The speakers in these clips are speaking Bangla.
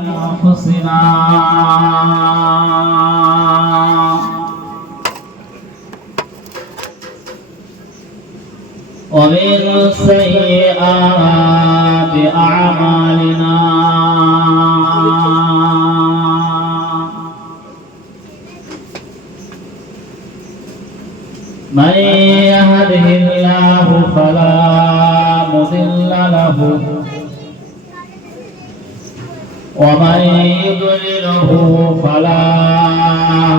أنفسنا ومن سيئات أعمالنا من يهده الله فلا مضل له ومن يضلله فلا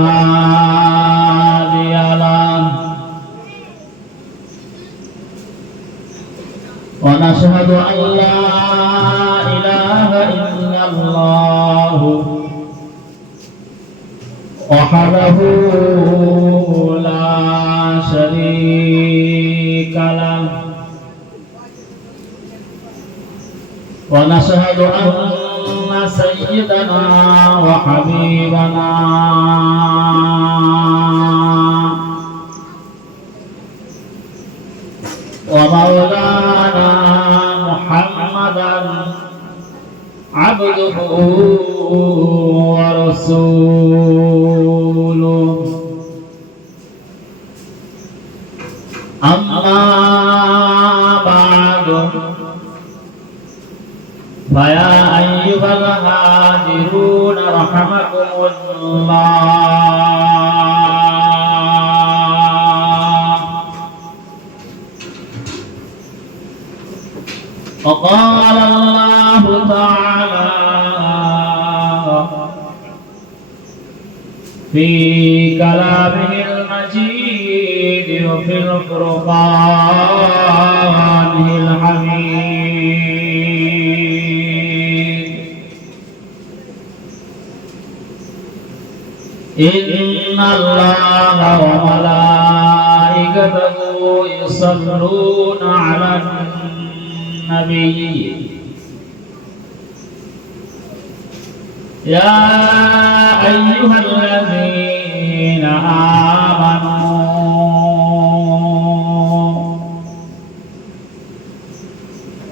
هادي له ونشهد أن لا إله إلا الله وحده لا شريك له ونشهد أن سيدنا وحبيبنا ومولانا محمدا عبده ورسوله أما بعد فيا أيها الهاجرون رحمكم الله وقال الله تعالى في كلامه المجيد وفي القرآن الحميد إن الله وملائكته يصلون على النبي يا أيها الذين آمنوا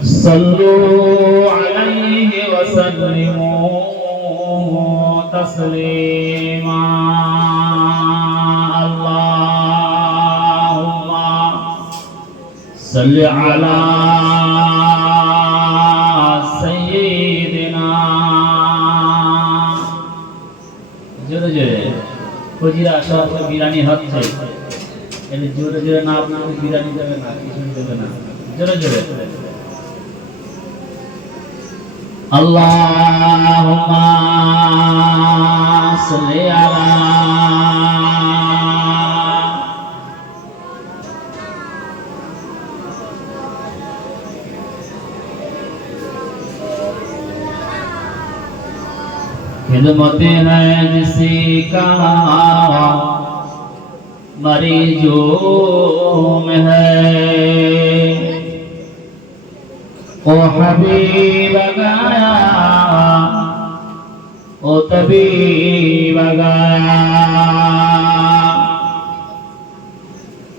صلوا عليه وسلموا تسليما اللهم صل على سيدنا জোরে জোরে ফজিরা সব বিরানি হচ্ছে এই জোরে জোরে না আপনার বিরানি দেবে না কিছু দেবে না জোরে জোরে আল্লাহুম্মা সাল্লি আলা खिदमत है जिसी का मरीजों में है ओ हबीब गाया ओ तबीब गाया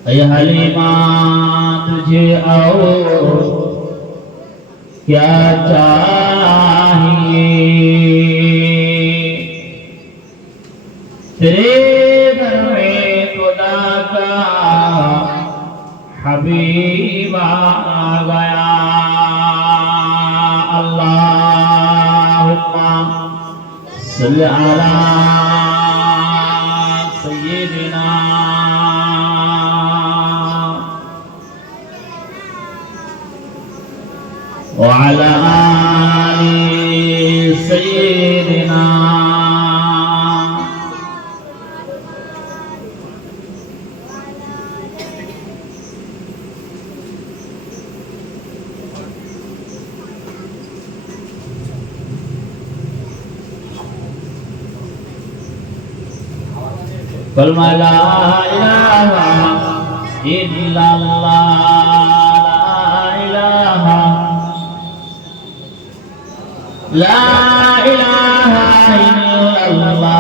ऐ हलीमा तुझे और क्या चाहिए तेरे घर में खुदा का हबीब आ गया अल्लाहुम्मा सल्ली अला सय्यिदिना व अला आलि सय्यिदिना कलमा ला इलाहा इल्लल्लाह ला इलाहा इल्लल्लाह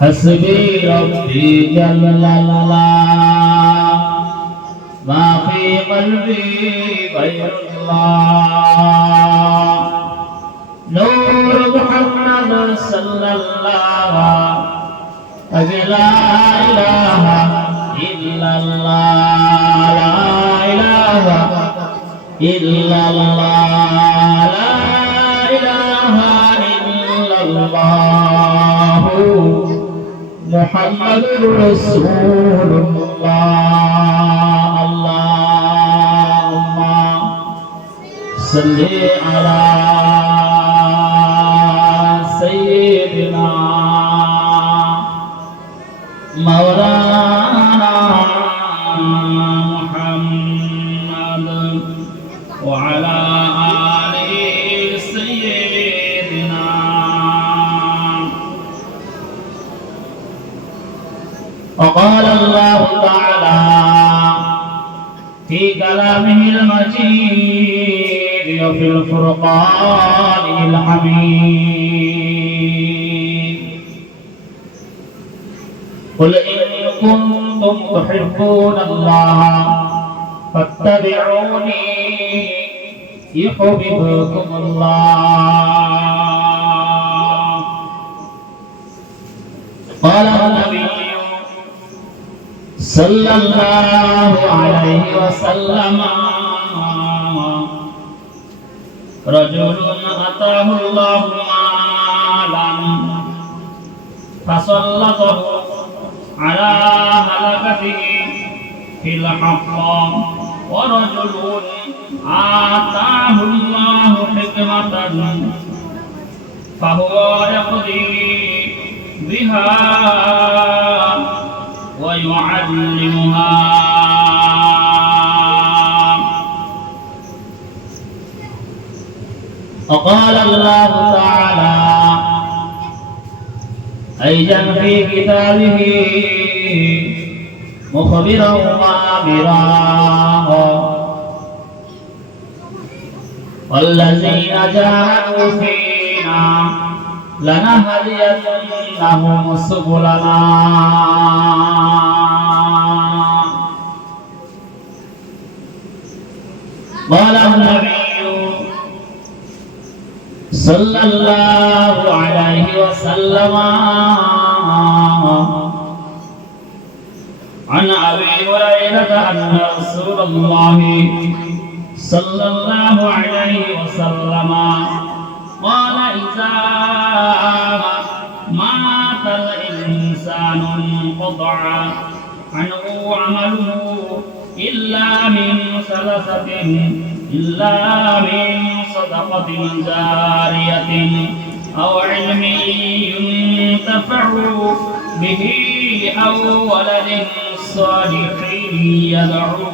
हस्बी रब्बी जल्लल्लाह मा फी قلبي غير الله نور محمد صلى الله لا إله إلا الله لا إله إلا الله لا إله إلا الله محمد رسول الله اللهم صل على سيدنا مولانا محمد وعلى آل سيدنا وقال الله تعالى في كلامه المجيد وفي الفرقان الحميد قل إن كنتم تحبون الله فاتبعوني يحببكم الله قال النبي صلى الله عليه وسلم رجل أتاه الله مالا فسلطه على هلكته في الحق ورجل آتاه الله حكمة فهو يقضي بها ويعلمها وقال الله تعالى أيضا في كتابه مخبرا وآمرا والذين جاهدوا فينا لنهدينهم سبلنا قال النبي صلى الله عليه وسلم عن أبي هريرة أن رسول الله صلى الله عليه وسلم قال إذا مات الإنسان انقطع عنه عمله إلا من صدقة جارية أو علم ينتفع به أو ولد صالح يدعو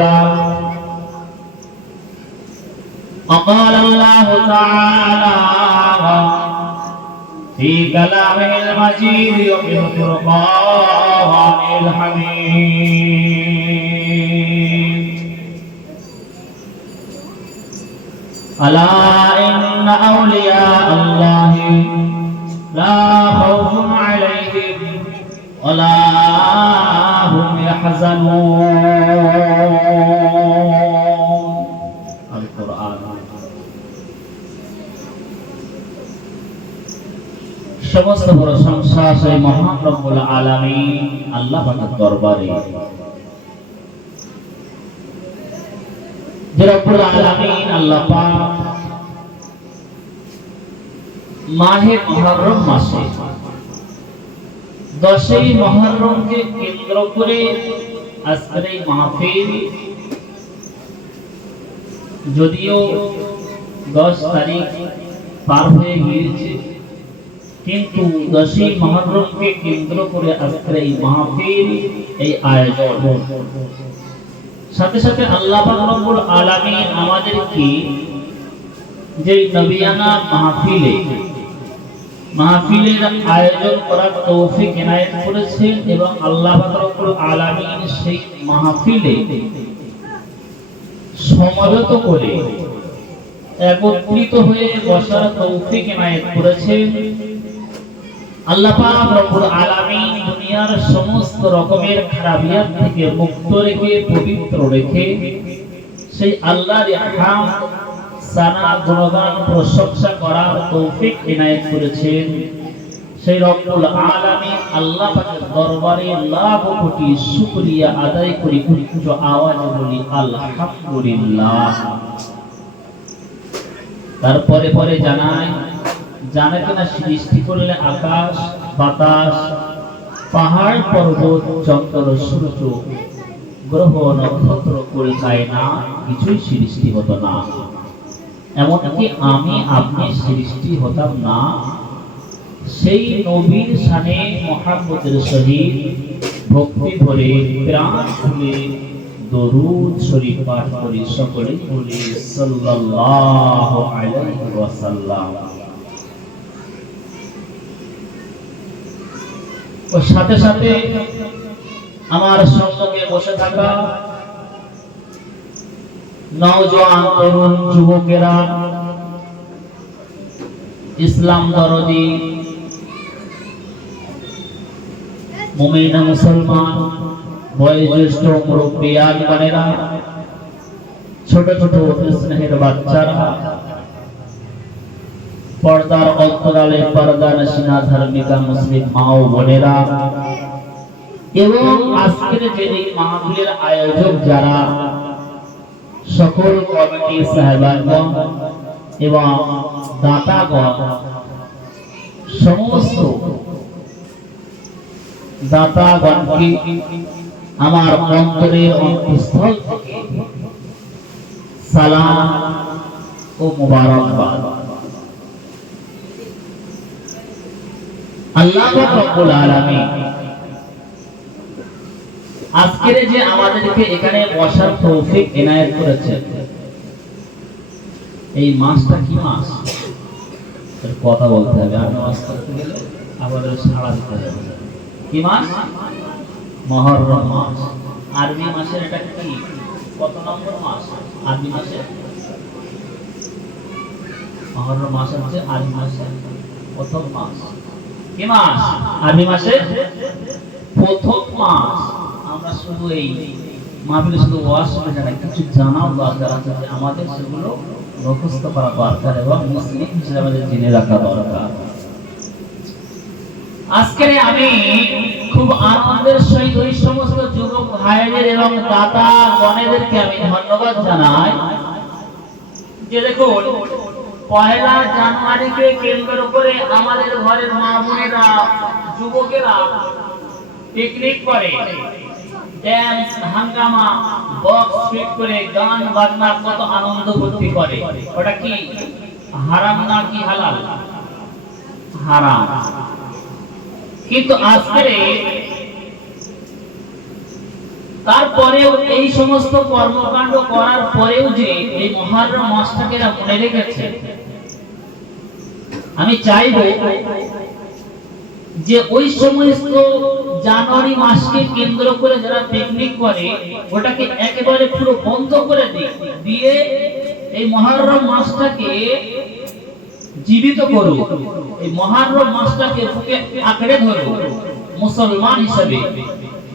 له وقال الله تعالى في كلامه المجيد وفي الفرقان الحميد ألا إن أولياء الله لا خوف عليهم ولا هم يحزنون القرآن সমস্ত প্রশংসা সেই মহান রব্বুল আলামিন আল্লাহ পাকের দরবারে যে রব্বুল আলামিন আল্লাহ পাক মাহে মুহররম মাসে 10ই মুহররমকে কেন্দ্র করে আজকের এই মাহফিল যদিও 10 তারিখ পার হয়ে গিয়েছে কিন্তু 10ই মুহররমকে কেন্দ্র করে আজকের এই মাহফিল এই আয়োজন সাথে সাথে আল্লাহ পাক রব্বুল আলামিন আমাদেরকে যে নবিয়ানা মাহফিলের আয়োজন করার তৌফিক ইনায়েত করেছেন এবং আল্লাহ পাক রব্বুল আলামিন সেই মাহফিলে সমবেত করে একত্রিত হয়ে বসার তৌফিক ইনায়েত করেছেন। আল্লাহ পাক রব্বুল আলামিন দুনিয়া দুনিয়ার সমস্ত রকমের খারাপিয়াত থেকে মুক্ত রেখে পবিত্র রেখে সেই আল্লাহর হামদ সানা গুণগান প্রশংসা করার তৌফিক ইনায়েত করেছেন সেই রব্বুল আলামিন আল্লাহ পাকের দরবারে লাখ কোটি শুকরিয়া আদায় করি উচ্চ আওয়াজে বলি আলহামদুলিল্লাহ। তারপরে পরে জানা কিনা সৃষ্টি করলে আকাশ বাতাস পাহাড় পর্বত চন্দ্র সূর্য গ্রহ নক্ষত্র কলকায় না কিছুই সৃষ্টি হতো না, এমনকি আমি আপনি সৃষ্টি হতাম না। সেই নবীর শানে মুহাম্মদের সহিত ভক্তি ভরে প্রাণ খুলে দরুদ শরীফ পাঠ করি, সকলে বলি সাল্লাল্লাহু আলাইহি ওয়াসাল্লাম। ও সাথে সাথে আমার সম্মুখে বসে থাকা নওজোয়ান তরুণ যুবকেরা, ইসলাম দরদি মুমিন মুসলমান, বয়োজ্যেষ্ঠ মুরব্বিয়ানেরা, ছোট ছোট স্নেহের বাচ্চারা, পর্দার অন্তরালে পর্দা নশিনা ধার্মিকা মুসলিম মা ও বোনেরা, এবং আজকের যে এই মাহফিলের আয়োজক যারা, সকল কমিটি সাহেবানগণ এবং দাতাগণ, সমস্ত দাতাগণকে আমার অন্তরের অন্তঃস্থল থেকে সালাম ও মুবারকবাদ। আল্লাহ রাব্বুল আলামিন আজকের যে আমাদেরকে এখানে বসার তৌফিক ইনায়েত করেছেন, এই মাসটা কি মাস কথা বলতে হবে, আমি ওয়াজ করতে গেলে আমাদের সাড়া দিতে হবে। কি মাস? মুহররম মাস। আরবি মাসের এটা কি কত নম্বর মাস? আরবি মাসে মুহররম মাস হচ্ছে আরবি মাসের প্রথম মাস। কি মাস? আরবি মাসে প্রথম মাস। আমরা শুধু এই মাহফিলে শুধু ওয়াজ শুনে জানা, কিছু জানাও দরকার আছে যে আমাদের সেগুলো মুখস্থ করা দরকার এবং মুসলিম হিসেবে আমাদের জেনে রাখা দরকার। আজকে আমি খুব আনন্দের সহিত ওই সমস্ত যুবক ভাইদের এবং দাতা গণেদেরকে আমি ধন্যবাদ জানাই যে দেখুন, পয়লা জানুয়ারিকে কেন্দ্র করে আমাদের ঘরের মা বোনেরা যুবকেরা পিকনিক করে, ড্যান্স হাঙ্গামা বক্স ফিট করে গান বাজনা কত আনন্দ ফুর্তি করে। ওটা কি হারাম না কি হালাল? হারাম। কিন্তু আজকে তারপরেও এই সমস্ত কর্মকাণ্ড করার পরেও যে এই মুহররম মাসটাকে মনে রেখেছে, আমি চাইবো যে ওই সমস্ত জানুয়ারি মাসকে কেন্দ্র করে যারা পিকনিক করে ওটাকে একেবারে পুরো বন্ধ করে দিয়ে এই মুহররম মাসটাকে জীবিত করো, এই মুহররম মাসটাকে বুকে আঁকড়ে ধরো মুসলমান হিসেবে।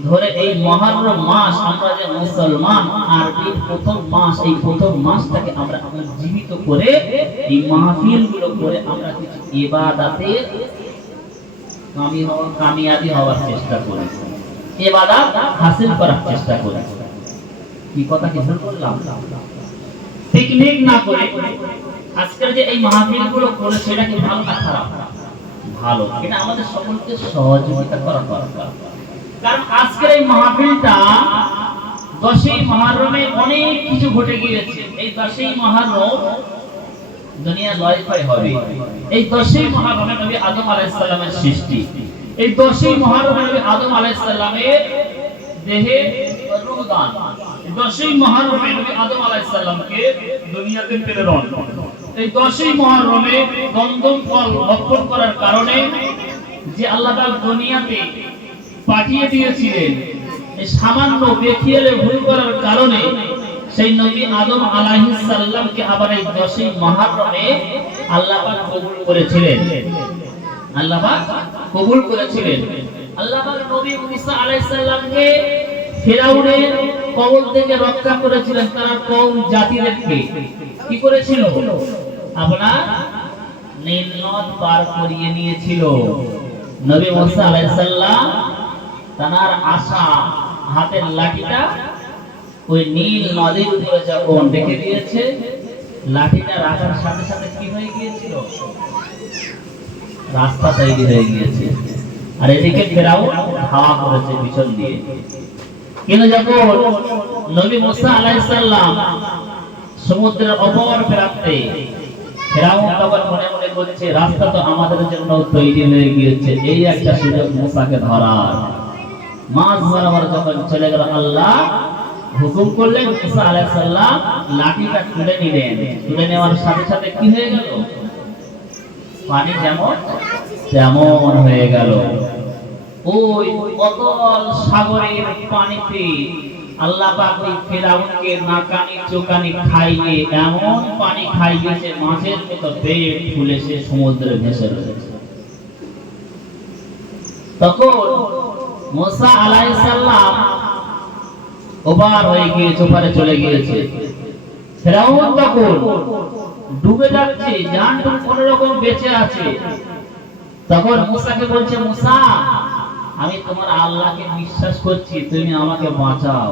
ধরে এই মুহররম মাস, আমরা যে মুসলমান, আরবির প্রথম মাস, এই প্রথম মাসটাকে আমরা জীবিত করে এই মাহফিলগুলো করে আমরা কিছু ইবাদতের কামিয়াবি হওয়ার চেষ্টা করি, ইবাদত হাসিল করার চেষ্টা করি। কি কথা কি ভুল করলাম? পিকনিক না করে আজকের যে এই মাহফিলগুলো করে সেটা কি ভালো না খারাপ? ভালো। এটা আমাদের সকলকে সহযোগিতা করা দরকার। কারণ আজকের এই মাহফিলটা 10ই মুহররমে অনেক কিছু ঘটে গিয়েছে। এই 10ই মুহররম দুনিয়া লয়ক্ষয় হবে। এই 10ই মুহররমে নবী আদম আলাইহিস সালামের সৃষ্টি, এই 10ই মুহররমে নবী আদম আলাইহিস সালামের দেহে রূহ দান, এই 10ই মুহররমে নবী আদম আলাইহিস সালামকে দুনিয়াতে প্রেরণ, এই 10ই মুহররমে গন্ধম ফল ভক্ষণ করার কারণে যে আল্লাহ তাআলা দুনিয়াতে পাঠিয়ে দিয়েছিলেন, এই সামান্য বেখিয়ালে ভুল করার কারণে সেই নবী আদম আলাইহিস সালামকে আবার এই 10ই মুহররমে আল্লাহ পাক কবুল করেছিলেন। আল্লাহ পাক কবুল করেছিলেন। আল্লাহ পাক নবী মুসা আলাইহিস সালামকে ফিরাউনের কবল থেকে রক্ষা করেছিলেন। তার কওম জাতিদেরকে কি করেছিল? আপনার নীল নদ পার করিয়ে নিয়েছিল। নবী মুসা আলাইহিস সালাম তার আশা হাতের লাঠিটা ওই নীল নদীর উপরে যখন রেখে দিয়েছে, লাঠিটা রাখার সাথে সাথে কি হয়ে গিয়েছিল? রাস্তা তৈরি হয়ে গিয়েছে। আর এদিকে ফেরাউন হাওয়া করেছে পিছন দিয়ে। কিন্তু যখন নবী মুসা আলাইহিস সালাম সমুদ্রের অপর প্রান্তে, ফেরাউন তখন মনে মনে বলছে রাস্তা তো আমাদের জন্য তৈরি হয়ে গিয়েছে, এই একটা সুযোগ মুসাকে ধরার। মাছ বরাবর যখন চলে গেল, আল্লাহ হুকুম করলেন মুসা আলাইহিস সালাম লাঠিটা তুলে নিলেন। তুলে নেওয়ার সাথে সাথে কি হয়ে গেল? পানি যেমন তেমন হয়ে গেল। ওই অতল সাগরের পানিতে আল্লাহ পাক ওই ফিরাউনকে নাকানি চোকানি খাইয়ে এমন পানি খাইয়েছে, মাছের মতো পেট ফুলে সে সমুদ্রে ভেসে রয়েছে। তখন মুসা আলাইহিস সালাম ওপার হয়ে গিয়েছে, ওপারে চলে গিয়েছে। ফিরাউন তখন ডুবে যাচ্ছে, জানটুকু কোন রকম বেঁচে আছে। তখন মুসাকে বলছে, মুসা আমি তোমার আল্লাহকে বিশ্বাস করছি, তুমি আমাকে বাঁচাও।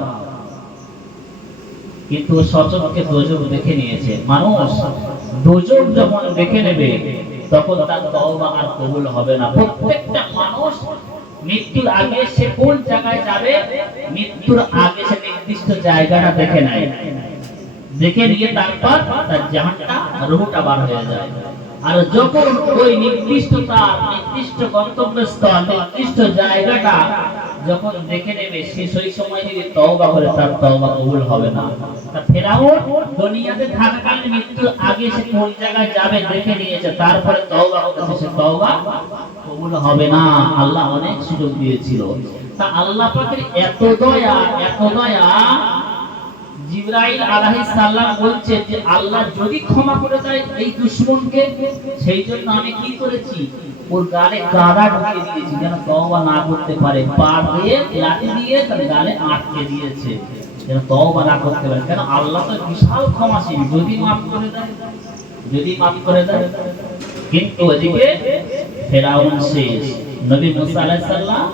কিন্তু সচক্ষে দোজখ দেখে নিয়েছে। মানুষ দোজখ যখন দেখে নেবে তখন তার তওবা আর কবুল হবে না। প্রত্যেকটা মানুষ মৃত্যুর আগে সে কোন জায়গায় যাবে, মৃত্যুর আগে সে নির্দিষ্ট জায়গাটা দেখে নেয়, দেখে নিয়ে তারপর তার জাহানটা রুহটা বার হয়ে যায়। আর যখন ওই নির্দিষ্ট গন্তব্যস্থল, নির্দিষ্ট জায়গাটা যখন দেখে নেবে, সে সেই সময় যদি তওবা করে তার তওবা কবুল হবে না। তা ফেরাউন দুনিয়াতে থাকাকালীন মৃত্যুর আগে সে কোন জায়গায় যাবে দেখে নিয়েছে, তারপরে তওবা করেছে, সে তওবা কবুল হবে না। আল্লাহ অনেক সুযোগ দিয়েছিল। তা আল্লাহ পাকের এত দয়া, এত দয়া, জিবরাইল আলাইহিস সালাম বলছে যে আল্লাহ যদি ক্ষমা করে দেয় এই দুশমনকে, সেই জন্য আমি কি করেছি, ওর গালে কাদা ঢুকিয়ে দিয়েছি যেন তওবা না করতে পারে। পা দিয়ে লাঠি দিয়ে তার গালে আটকে দিয়েছে যেন তওবা না করতে পারে। কেন? আল্লাহ তো বিশাল ক্ষমাশীল, যদি মাফ করে দেয়, যদি মাফ করে দেয়। কিন্তু ওদিকে ফেরাউন শেষ। নবী মুসা আলাইহিস সালাম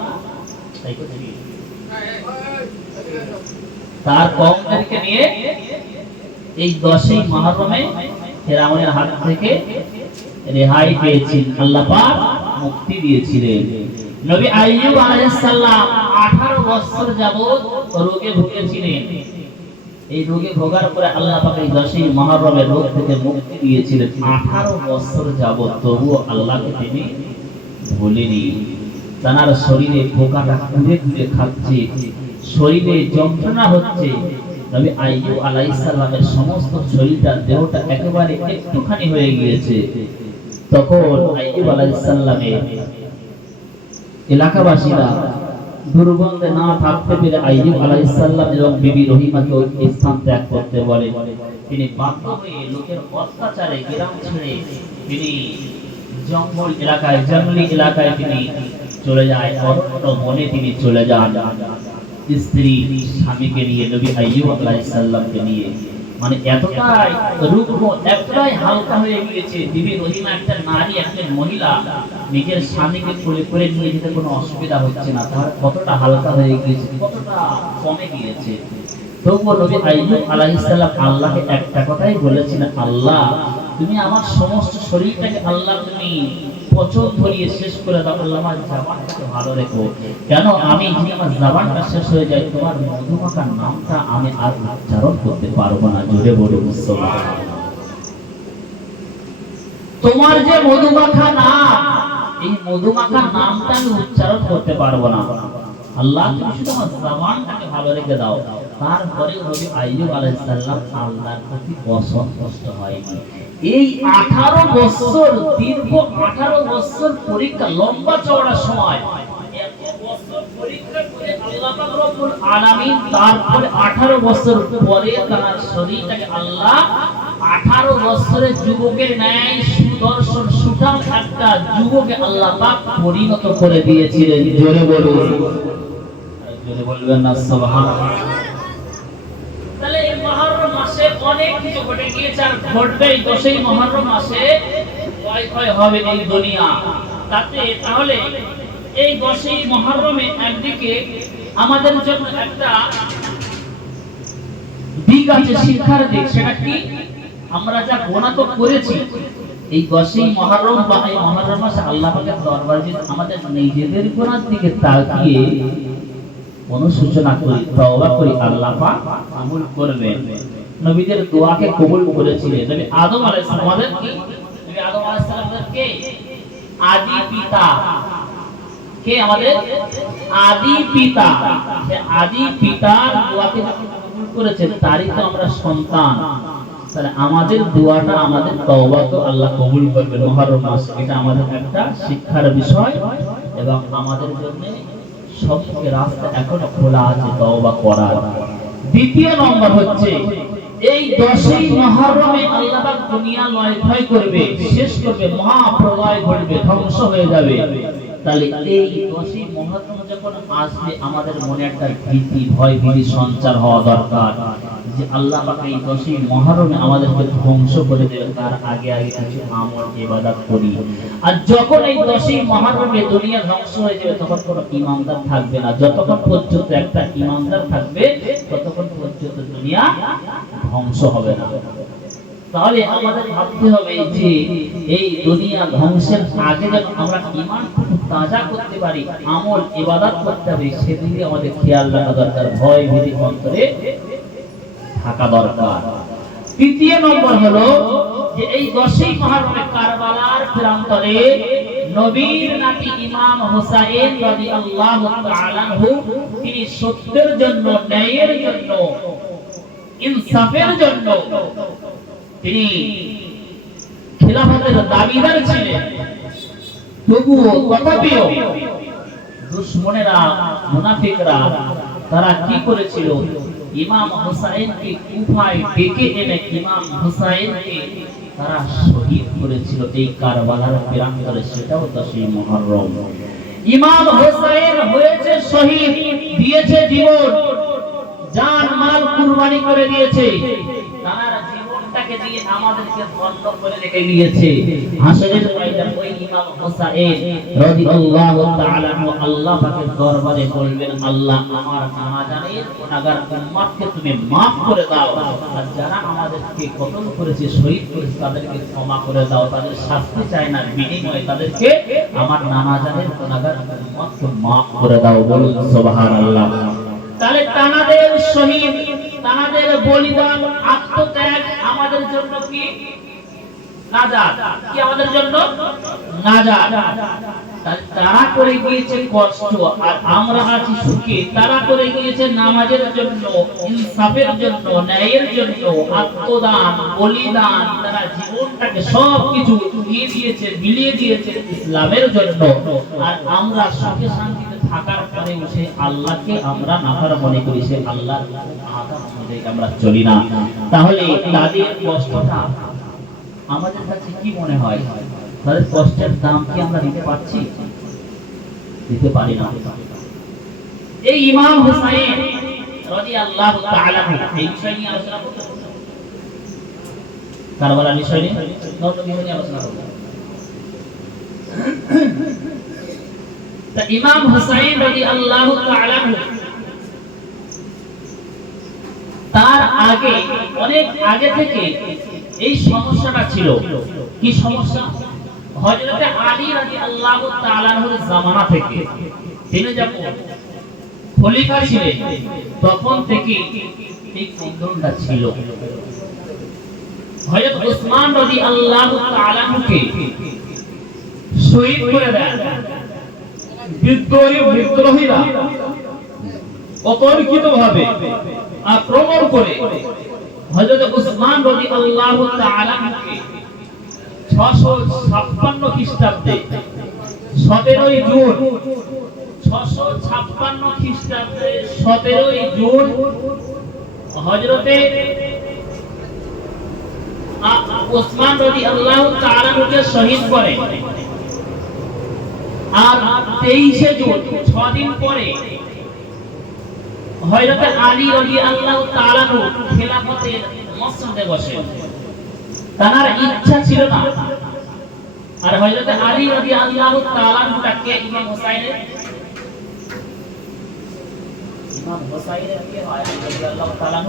তার কওমদেরকে নিয়ে এই 10ই মুহররমে ফিরাউনের হাত থেকে রেহাই পেয়েছিলেন, আল্লাহ পাক মুক্তি দিয়েছিলেন। নবী আইয়ুব আলাইহিস সালাম 18 বছর যাবত রোগে ভুগেছিলেন। এই রোগে ভোগার পরে আল্লাহ পাক এই 10ই মুহররমের রোগ থেকে মুক্তি দিয়েছিলেন। 18 বছর যাবত তবুও আল্লাহকে তিনি ভুলেনি। তার শরীরে পোকাটা ঘুরে ঘুরে খাচ্ছে, শরীরে যন্ত্রণা হচ্ছে। নবী আইয়ুব আলাইহিস সালামের সমস্ত শরীরটা, দেহটা একেবারে একটুখানি হয়ে গিয়েছে। তখন আইয়ুব আলাইহিস সালামের এলাকাবাসীরা দুর্গন্ধে না থাকতে পেরে আইয়ুব আলাইহিস সালাম এবং বিবি রহিমাকে ওই স্থান ত্যাগ করতে বলে। তিনি বাধ্য হয়ে লোকের অত্যাচারে গ্রাম ছেড়ে তিনি জঙ্গল এলাকায়, জঙ্গলি এলাকায় তিনি চলে যায়, অরণ্য বনে তিনি চলে যান। স্ত্রী স্বামীকে নিয়ে, নবী আইয়ুব আলাইহিস সালামকে নিয়ে, মানে এতটাই রুগ্ন, এতটাই হালকা হয়ে গিয়েছে। বিবি রহিমা একটা নারী, একটা মহিলা, নিজের স্বামীকে কোলে করে নিয়ে যেতে কোনো অসুবিধা হচ্ছে না। তার কতটা হালকা হয়ে গিয়েছে, কতটা কমে গিয়েছে। তবুও নবী আইয়ুব আলাইহিস সালাম আল্লাহকে একটা কথাই বলেছিলেন, আল্লাহ তুমি আমার সমস্ত শরীরটাকে আল্লাহ তুমি পচন ধরিয়ে শেষ করে দাও, আল্লাহ আমার জবানটাকে ভালো রেখো। কেন? আমি যদি আমার জবানটা শেষ হয়ে যায়, তোমার মধুমাখার নামটা আমি আর উচ্চারণ করতে পারবো না। জোরে বলে সুবহানাল্লাহ। তোমার যে মধুমাখা নাম, এই মধুমাখার নামটা আমি উচ্চারণ করতে পারবো না। আল্লাহ তুমি শুধু আমার জবানটাকে ভালো রেখে দাও। তারপরে নবী আইয়ুব আলাইহিস সালাম আল্লাহর প্রতি অসন্তুষ্ট হয়নি। এই 18 বছর, দীর্ঘ 18 বছর পরীক্ষা, লম্বা চওড়া সময়, এত বছর পরীক্ষা করে আল্লাহ পাক রব্বুল আলামিন তারপরে 18 বছর পরে তার শরীরটাকে আল্লাহ 18 বছরের যুবকের ন্যায় সুদর্শন সুঠাম একটা যুবকে আল্লাহ পাক পরিণত করে দিয়েছিলেন। জোরে বলুন, জোরে বলবেন না সুবহানাল্লাহ। তাহলে এই মুহররম মাসে অনেক কিছু ঘটে গিয়েছে আর ঘটবে। এই 10ই মুহররম মাসে ক্ষয় হবে এই দুনিয়া। তাহলে এই 10ই মুহররমে একদিকে আমাদের জন্য একটা দিক আছে, শিক্ষার দিক। সেটা কি? আমরা যা গুনাহ তো করেছি, এই 10ই মুহররম বা এই মুহররম মাসে আল্লাহ পাকের দরবারে যদি আমাদের নিজেদের গুনাহের দিকে তাকিয়ে অনুশোচনা করি, তওবা করি, আল্লাহ পাক কবুল করবেন। নবীদের দোয়াকে কবুল করেছিলেন। নবী আদম আলাইহিস সালাম আমাদের কি? নবী আদম আলাইহিস সালামের কে? আদি পিতা। কে আমাদের? আদি পিতা। সে আদি পিতার দোয়াকে কবুল করেছেন, তারই তো আমরা সন্তান। তাহলে আমাদের দোয়াটা, আমাদের তওবা তো আল্লাহ কবুল করবেন মুহররম মাসে। এটা আমাদের একটা শিক্ষার বিষয় এবং আমাদের জন্য সবচেয়ে রাস্তা এখনো খোলা আছে তওবা করার। দ্বিতীয় নম্বর হচ্ছে এই 10ই মুহররমে আল্লাহ পাক দুনিয়া লয় করবে, শেষ করবে, মহাপ্রলয় ঘটবে, ধ্বংস হয়ে যাবে। তাহলে এই 10ই মুহররম যখন আসবে আমাদের মনে একটা ভীতি, ভয়, ভীতি সঞ্চার হওয়া দরকার যে আল্লাহ পাক এই 10ই মুহররমে আমাদেরকে ধ্বংস করে দেবেন, তার আগে আগে কিছু আমল ইবাদত করি। আর যখন এই 10ই মুহররমে দুনিয়া ধ্বংস হয়ে যাবে তখন কোনো ঈমানদার থাকবে না। যতক্ষণ পর্যন্ত একটা ঈমানদার থাকবে ততক্ষণ পর্যন্ত দুনিয়া ধ্বংস হবে না। তাহলে আমাদের ভাবতে হবে যে এই দুনিয়া ধ্বংসের আগে যেন আমরা ঈমান তাজা করতে পারি, আমল ইবাদত করতে হবে, সেদিকে আমাদের খেয়াল রাখা দরকার, ভয় ভীতি অন্তরে থাকা দরকার। তৃতীয় নম্বর হলো যে এই 10ই মুহররমে কারবালার প্রান্তরে নবীর নাতি ইমাম হুসাইন রাদিয়াল্লাহু তাআলা আনহু তিনি সত্যের জন্য, ন্যায়ের জন্য, ইনসাফের জন্য তিনি খিলাফতের দাবিদার ছিলেন। তবুও তথাপিও দুশমনেরা, মুনাফিকরা তারা কি করেছিল? ইমাম হুসাইনকে কুফায় ডেকে এনে ইমাম হুসাইনকে তারা শহীদ করেছিল এই কারবালার প্রান্তরে। সেটাও 10ই মুহররম। ইমাম হুসাইন হয়েছে শহীদ, দিয়েছে জীবন, জান মাল কুরবানি করে দিয়েছে। তার জীবনটাকে দিয়ে আমাদেরকে ধন্য করে রেখে গিয়েছে। হাসরের ময়দানে ওই ইমাম হুসাইন রাদিয়াল্লাহু তাআলা আল্লাহ পাকের দরবারে বলবেন, আল্লাহ আমার নানাজানের গুনাহগার উম্মতকে তুমি maaf করে দাও, আর যারা আমাদেরকে কতল করেছে, শহীদ করেছে, তাদেরকে ক্ষমা করে দাও। তাদের শাস্তি চাই না, বিনিময়ে তাদেরকে আমার নানাজানের গুনাহগার উম্মতকে maaf করে দাও। বলুন সুবহানাল্লাহ। তাহলে তানাদের শহীদ, তানাদের বলিদান, আত্মত্যাগ আমাদের জন্য কি? নাজাত। কি আমাদের জন্য? নাজাত। তারা করে গিয়েছে কষ্ট আর আমরা আছি সুখে। তারা করে গিয়েছে নামাজের জন্য, ইনসাফের জন্য, ন্যায়ের জন্য, আত্মদান, বলিদান, তারা জীবনটাকে সবকিছু দিয়ে দিয়েছে, বিলিয়ে দিয়েছে ইসলামের জন্য। আর আমরা সুখে শান্তিতে থাকার পরে সে আল্লাহকে আমরা নাফরমানি করি, সে আল্লাহর আদেশ অনুযায়ী আমরা চলি না। তাহলে তাদের কষ্টটা আমাদের কাছে কি মনে হয়? তাদের কষ্টের দাম কি আমরা দিতে পারছি? দিতে পারি না। এই ইমাম হুসাইন রাদিয়াল্লাহু তাআলা এই বিষয় নিয়ে আলোচনা করতে, কারবালার বিষয় নিয়ে আলোচনা করতে। তা ইমাম হুসাইন রাদিয়াল্লাহু তাআলা তার আগে, অনেক আগে থেকে এই সমস্যাটা ছিল। কি সমস্যা? হযরত আলী রাদিয়াল্লাহু তাআলা এর জামানা থেকে, তিনি যখন খলিফা ছিলেন তখন থেকে এই আন্দোলনটা ছিল। হযরত উসমান রাদিয়াল্লাহু তাআলা কে শহীদ করে দেন। বিদ্রোহীরা অতর্কিতভাবে আক্রমণ করে হযরত উসমান রাদিয়াল্লাহু তাআলা কে 656 খ্রিস্টাব্দে 17ই জুন 656 খ্রিস্টাব্দে 17ই জুন হযরতে ওসমান রাদিয়াল্লাহু তাআলা কে শহীদ করে। আর 23 জুন 6 দিন পরে হযরত আলী রাদিয়াল্লাহু তাআলা খেলাফতের মসনদে বসেন। তার ইচ্ছা ছিল না। আর হযরত আলী রাদিয়াল্লাহু তাআলা তাকে ইমাম হুসাইনের কে হয় রাদিয়াল্লাহু তাআলা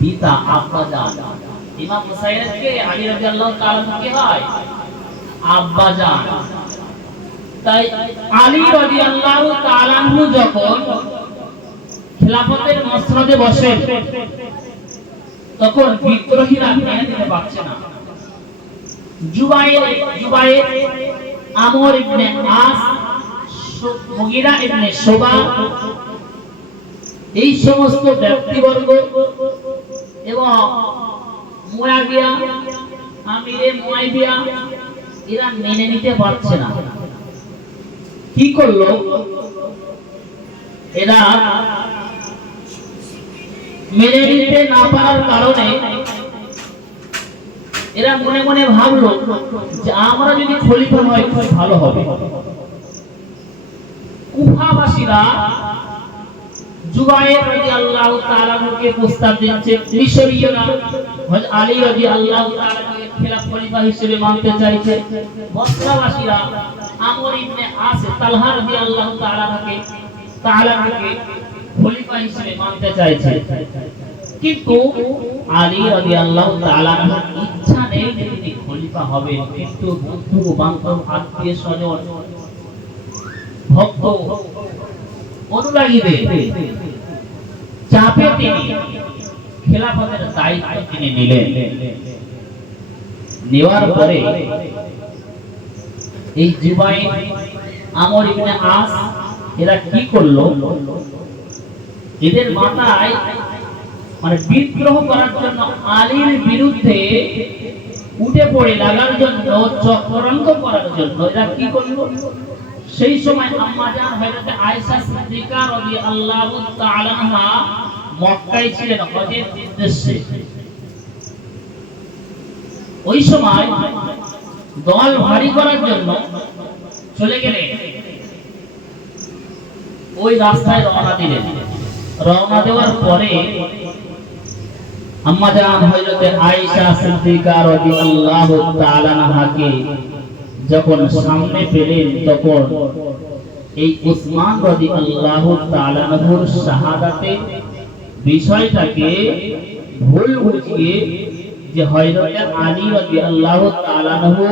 পিতা আব্বাজান। ইমাম হুসাইনের কে আলী রাদিয়াল্লাহু তাআলা কে হয় আব্বাজান। তাই আলী রাদিয়াল্লাহু তাআলা যখন খেলাফতের মসনদে বসেন তখন বিদ্রোহীরা মেনে নিতে পারছে না। জুবাইর, আমর ইবনে আস, মুগিরা ইবনে শুবা, এই সমস্ত ব্যক্তিবর্গ এবং মুয়াবিয়া, আমিরে মুয়াবিয়া, এরা মেনে নিতে পারছে না। কি করলো এরা? মেনে নিতে না পারার কারণে এরা মনে মনে ভাবলো যে আমরা যদি খলিফা হয় খুব ভালো হবে। কুফাবাসীরা জুবাইর রাদিয়াল্লাহু তাআলা কে প্রস্তাব দিচ্ছে, মিশরীয়রা হযরত আলী রাদিয়াল্লাহু তাআলা কে খলিফা হিসেবে মানতে চাইছে। বসরাবাসীরা আমর ইবনে আস, তালহা রাদিয়াল্লাহু তাআলা কে খলিফা হিসেবে মানতে চাইছে। কিন্তু আলী রাদিয়াল্লাহু তাআলা ইচ্ছা নেই যে তিনি খলিফা হবেন, কিন্তু বন্ধু বান্ধব, আত্মীয় স্বজন, ভক্ত, অনুরাগীদের চাপে তিনি খেলাফতের দায়িত্ব তিনি নিলেন। নেওয়ার পরে এই জুবাইর, আমর ইবনে আস এরা কি করলো? এদের মাথায় মানে বিদ্রোহ করার জন্য, আলীর বিরুদ্ধে উঠে পড়ে লাগার জন্য, চক্রান্ত করার জন্য এরা কি করলো? সেই সময় আম্মা জান হযরত আয়েশা সিদ্দিকা রাদিয়াল্লাহু তাআলা আনহা মক্কায় ছিলেন হজের উদ্দেশ্যে। ওই সময় দল ভারী করার জন্য চলে গেলেন, ওই রাস্তায় রওনা দিলেন। রওনা দেওয়ার পরে আম্মা জান হযরত আয়েশা সিদ্দিকা রাদিয়াল্লাহু তাআলা আনহাকে যখন সামনে পেলেন, তখন এই উসমান রাদিয়াল্লাহু তাআলা আনহুর শাহাদাতের বিষয়টাকে ভুল বুঝিয়ে যে হযরত আলী রাদিয়াল্লাহু তাআলা আনহু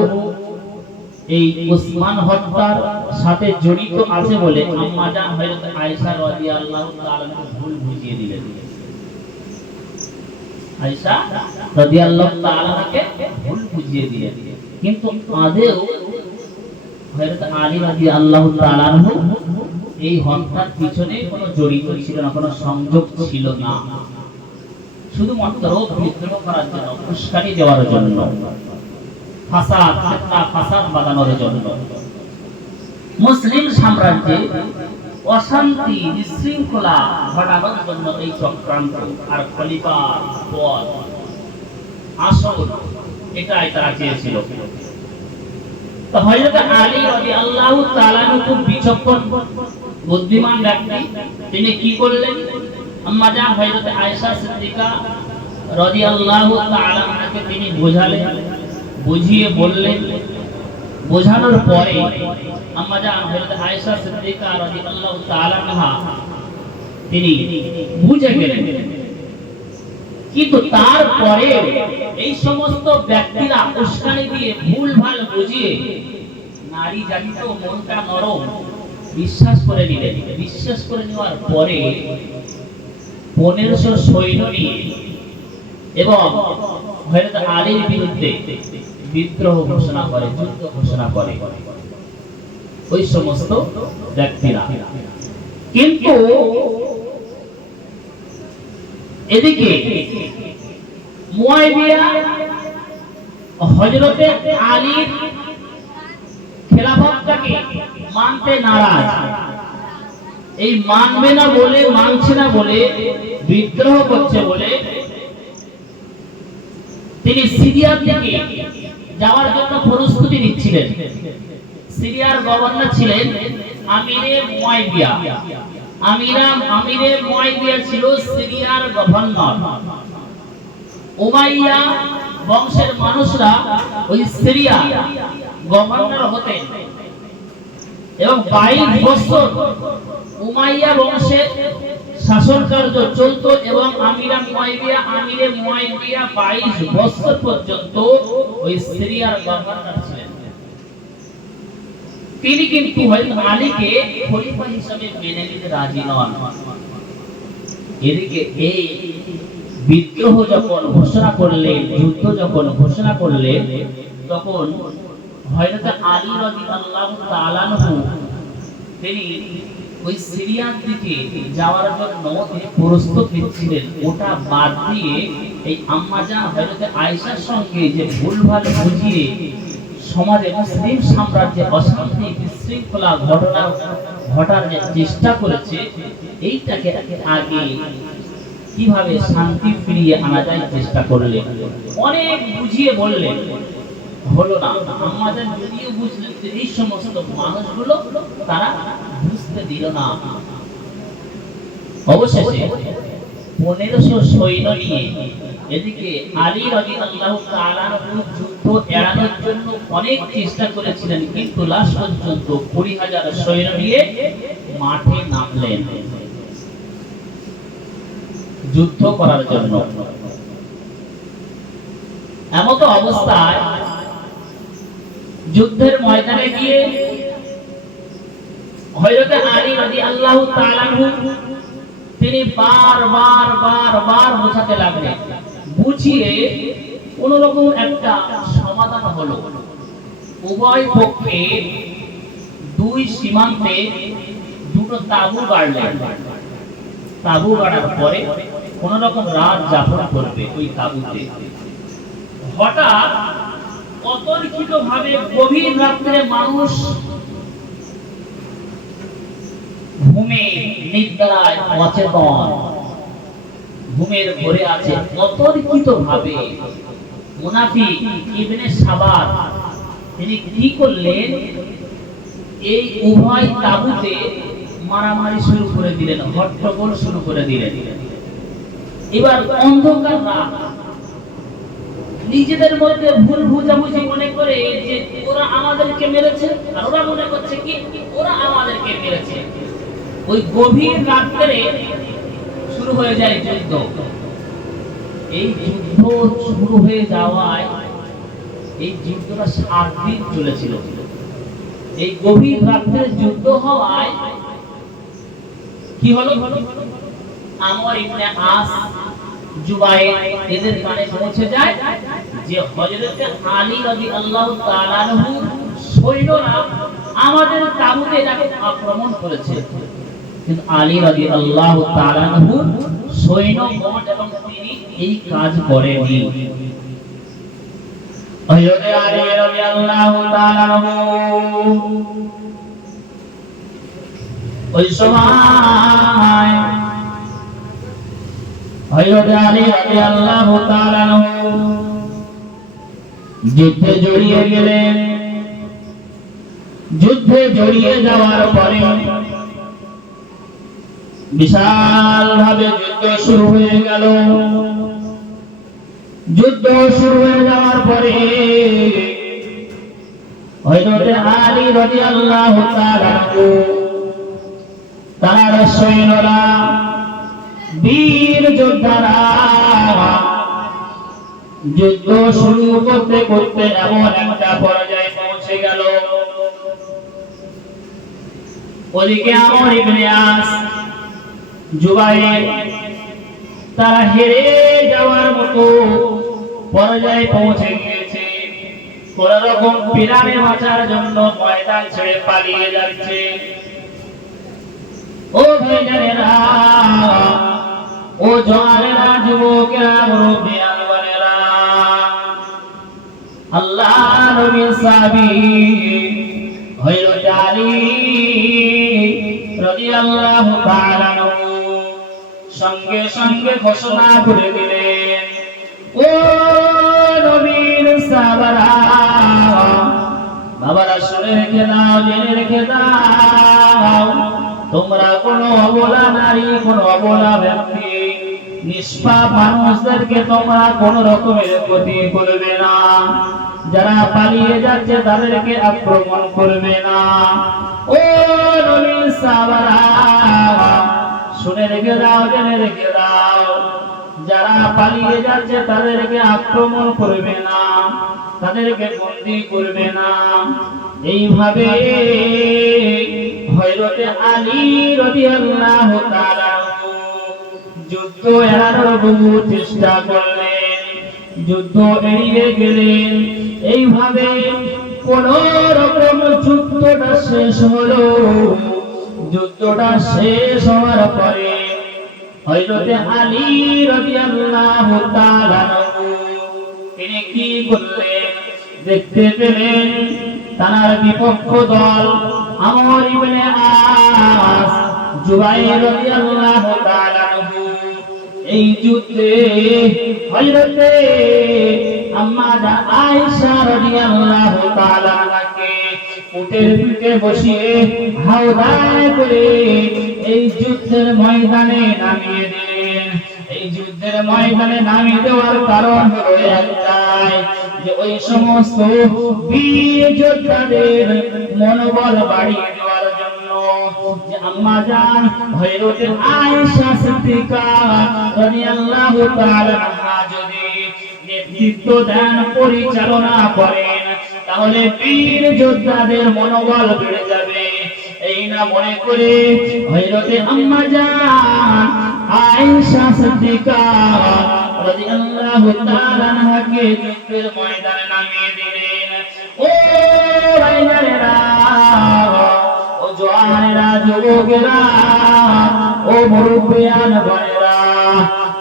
এই উসমান হত্যার সাথে জড়িত আছে বলে আম্মা জান হযরত আয়েশা রাদিয়াল্লাহু তাআলা আনহু ভুল বুঝিয়ে দিলেন। আয়েশা রাদিয়াল্লাহু তাআলা আনহাকে ভুল বুঝিয়ে দিলেন, কিন্তু আদেও হযরত আলী রাদিয়াল্লাহু তাআলা আনহু এই হত্যার পিছনে কোনো জড়িত ছিল না, কোনো সংযোগ ছিল না। শুধুমাত্র বিদ্রোহ করার জন্য, উস্কানি দেওয়ার জন্য, ফাসাদ বাঁধানোর জন্য, মুসলিম সাম্রাজ্যে অশান্তি বিশৃঙ্খলা ঘটানোর জন্য এই চক্রান্ত। আর খলিফার পদ, আসল, এটাই তারা চেয়েছিল। তো হযরত আলী রাদিয়াল্লাহু তাআলা খুব বিচক্ষণ, বুদ্ধিমান ব্যক্তি। তিনি কি করলেন? আম্মা জান হযরত আয়েশা সিদ্দিকা রাদিয়াল্লাহু তাআলা আনহাকে তিনি বোঝালেন, বুঝিয়ে বললেন। বোঝানোর পরে আম্মা জান হযরত আয়েশা সিদ্দিকা রাদিয়াল্লাহু তাআলা আনহা তিনি বুঝে গেলেন। কিন্তু তারপরে এই সমস্ত ব্যক্তিরা উস্কানি দিয়ে, ভুলভাল বুঝিয়ে, নারী জাতি তো মনটা নরম, বিশ্বাস করে নিলেন। বিশ্বাস করে নেওয়ার পরে 1500 সৈন্য নিয়ে এবং হযরত আলীর বিরুদ্ধে বিদ্রোহ ঘোষণা করে, যুদ্ধ ঘোষণা করে ওই সমস্ত ব্যক্তিরা। কিন্তু এদিকে মুয়াবিয়া হযরতে আলীর খেলাফতটাকে মানতে নারাজ। এই মানবে না বলে, মানছে না বলে, বিদ্রোহ করছে বলে তিনি সিরিয়ার দিকে যাওয়ার জন্য প্রস্তুতি নিচ্ছিলেন। সিরিয়ার গভর্নর ছিলেন আমিরে মুয়াইবিয়া। আমিরে মুয়াইবিয়া ছিল সিরিয়ার গভর্নর। উমাইয়া বংশের মানুষরা ওই সিরিয়া গভর্নর হতেন এবং 22 বছর উমাইয়া বংশের শাসন কার্য চলত এবং আমিরে মুয়াইবিয়া 22 বছর পর্যন্ত ওই সিরিয়ার গভর্নর ছিলেন। তিনি কিন্তু আলীকে খলিফা হিসেবে মেনে নিতে রাজি নন। এদিকে এই বিদ্রোহ যখন ঘোষণা করলেন, যুদ্ধ যখন ঘোষণা করলেন, তখন হযরত আলী রাদিয়াল্লাহু তাআলা আনহু তিনি ওই সিরিয়ার দিকে যাওয়ার জন্য প্রস্তুত নিচ্ছিলেন। ওটা বাদ দিয়ে এই আম্মাজান হযরত আয়েশার সঙ্গে যে ভুলভাল বুঝিয়ে সমাজে মুসলিম সাম্রাজ্যে অশান্তি বিশৃঙ্খলা ঘটার যে চেষ্টা করেছে, এইটাকে আগে কিভাবে শান্তি ফিরিয়ে আনা যায় চেষ্টা করলেন। অনেক বুঝিয়ে বললেন, হলো না। আম্মাজান যদিও বুঝলেন যে এই সমস্ত মানুষগুলো তারা বুঝতে দিল না। অবশেষে 1500 সৈন্য নিয়ে এদিকে আলী রাদিয়াল্লাহু তাআলা যুদ্ধ এড়ানোর জন্য অনেক চেষ্টা করেছিলেন, কিন্তু লাস্ট পর্যন্ত 20,000 সৈন্য নিয়ে মাঠে নামলেন যুদ্ধ করার জন্য। এমত অবস্থায় যুদ্ধের ময়দানে গিয়ে হযরত আলী রাদিয়াল্লাহু তাআলা তিনি বারবার বোঝাতে লাগলেন। বুঝিয়ে কোন রকম একটা সমাধান হলো। উভয় পক্ষে দুই সীমান্তে দুটো তাঁবু গাড়লেন। তাঁবু গাড়ার পরে কোন রকম রাত যাপন করবে ওই তাঁবুতে। হঠাৎ অতর্কিতভাবে গভীর রাত্রে মানুষ ঘুমে নিদ্রায় অচেতন, ঘুমের ঘরে আছে, অতর্কিতভাবে মুনাফিক ইবনে সাবার তিনি কি করলেন, এই উভয় তাঁবুতে মারামারি শুরু করে দিলেন, হট্টগোল শুরু করে দিলেন। এবার অন্ধকার রাত, নিজেদের মধ্যে ভুল বুঝাবুঝি মনে করে যে ওরা আমাদেরকে মেরেছে, আর ওরা মনে করছে কি ওরা আমাদেরকে মেরেছে। ওই গভীর রাত্রে শুরু হয়ে যায় যুদ্ধ। এই যুদ্ধ শুরু হয়ে যাওয়ায় এই যুদ্ধটা 7 দিন চলেছিল। এই গভীর রাত্রে যুদ্ধ হওয়ায় কি হলো, আমর ইবনে আস, জুবাইর এদের কানে পৌঁছে যায় যে হযরত আলী রাদিয়াল্লাহু তাআলা আনহু সৈন্যরা আমাদের তাঁবুতে আক্রমণ করেছে। কিন্তু আলী রাদিয়াল্লাহু তাআলা আনহু সৈন্যগণ এবং তিনি এই কাজ করেননি। হযরত আলী রাদিয়াল্লাহু তাআলা আনহু ওই সময় হযরত আলী রাদিয়াল্লাহু তাআলা আনহু যুদ্ধে জড়িয়ে গেলেন। যুদ্ধে জড়িয়ে যাওয়ার পরে বিশাল ভাবে যুদ্ধ শুরু হয়ে গেল। যুদ্ধ শুরু হয়ে যাওয়ার পরে হযরত আলী রাদিয়াল্লাহু তাআলা তার সৈন্যরা, বীর যোদ্ধারা যুদ্ধ শুরু করতে করতে এমন একটা পর্যায়ে পৌঁছে গেল, ওদিকে আমর ইবনে আস, জুবাইর তারা হেরে যাওয়ার মতো পর্যায়ে পৌঁছে গিয়েছে। কোন রকম প্রাণে বাঁচার জন্য ময়দান ছেড়ে পালিয়ে যাচ্ছে। ও ভাইজানেরা, ও জওয়ানেরা, যুবকেরা, মুরব্বিয়ানেরা, আল্লাহ নবীর সাহাবী হযরত আলী রাদিয়াল্লাহু তাআলা সঙ্গে সঙ্গে ঘোষণা করে দিলেন, ও সাহাবারা বাবারা শুনে রেখে দাও, জেনে রেখে দাও, তোমরা কোনো অবলা নারী, কোনো অবলা ব্যক্তি, নিষ্পাপ মানুষদেরকে তোমরা কোন রকমের ক্ষতি করবে না। যারা পালিয়ে যাচ্ছে তাদেরকে আক্রমণ করবে না। ও নবীর সাহাবারা শুনে রেখে দাও, জেনে রেখে দাও, যারা পালিয়ে যাচ্ছে তাদেরকে আক্রমণ করবে না, তাদেরকে বন্দী করবে না। এইভাবে হযরত আলী রাদিয়াল্লাহু তাআলা যুদ্ধ এড়ানোর বহু চেষ্টা করলেন, যুদ্ধ এড়িয়ে গেলেন। এইভাবে কোন রকম যুদ্ধটা শেষ হলো। যুদ্ধটা শেষ হওয়ার পরে হযরত আলী রাদিয়াল্লাহু তাআলা তিনি কি করলেন, দেখতে পেলেন তার বিপক্ষ দল আমর ইবনে আস, জুবাইর রাদিয়াল্লাহু তাআলা এই যুদ্ধে হযরত আম্মা আয়েশা রাদিয়াল্লাহু তাআলা কে উটের পিঠে বসিয়ে হাওদায় করে এই যুদ্ধের ময়দানে নামিয়ে দিলেন। এই যুদ্ধের ময়দানে নামিয়ে দেওয়ার কারণ হলো একটাই, যে ওই সমস্ত বীর যোদ্ধাদের মনোবল বাড়িয়ে দেওয়ার জন্য। যে আম্মা জান হযরত আয়েশা সিদ্দিকা রাদিয়াল্লাহু তাআলা আনহা যদি নেতৃত্ব দেন, পরিচালনা করেন, তাহলে বীর যোদ্ধাদের মনোবল বেড়ে যাবে। এই না মনে করে হযরত আম্মা জান আয়েশা সিদ্দিকা রাদিয়াল্লাহু তাআলা আনহাকে যুদ্ধের ময়দানে নামিয়ে দিলেন। ও ভাইজানেরা, ও জওয়ানেরা, যুবকেরা, ও মুরব্বিয়ান ভাইরা,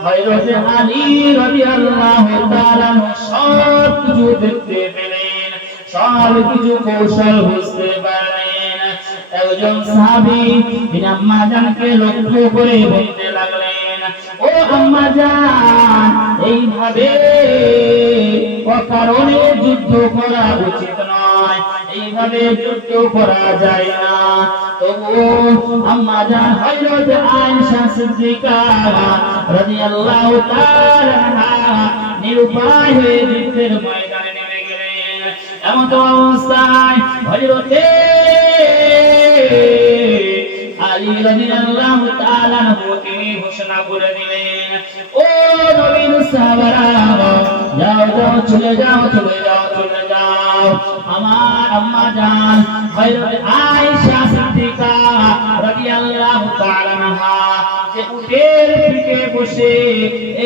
হযরত আলী রাদিয়াল্লাহু তাআলা সব কিছু দেখতে পেলেন, সব কিছু কৌশল বুঝতে পারলেন। একজন সাহাবী তিনি আম্মা জানকে লক্ষ্য করে বলতে লাগলেন, ও আম্মা জান, এইভাবে অকারণে যুদ্ধ করা উচিত নয়, এইভাবে যুদ্ধ করা যায় না। তবুও আম্মা জান হযরত আয়েশা সিদ্দিকা রাদিয়াল্লাহু তাআলা আনহা নিরুপায় হয়ে যুদ্ধের ময়দানে নেমে গেলেন। এমন অবস্থায় হযরত আলী রাদিয়াল্লাহু তাআলা তিনি ঘোষণা করে দিলেন, ও নবীর সাহাবারা, যাও যাও, চলে যাও, চলে যাও, চলে যাও। আমার আম্মা জান হযরত আয়েশা সিদ্দিকা রাদিয়াল্লাহু তাআলা আনহা যে উটের পিঠে বসে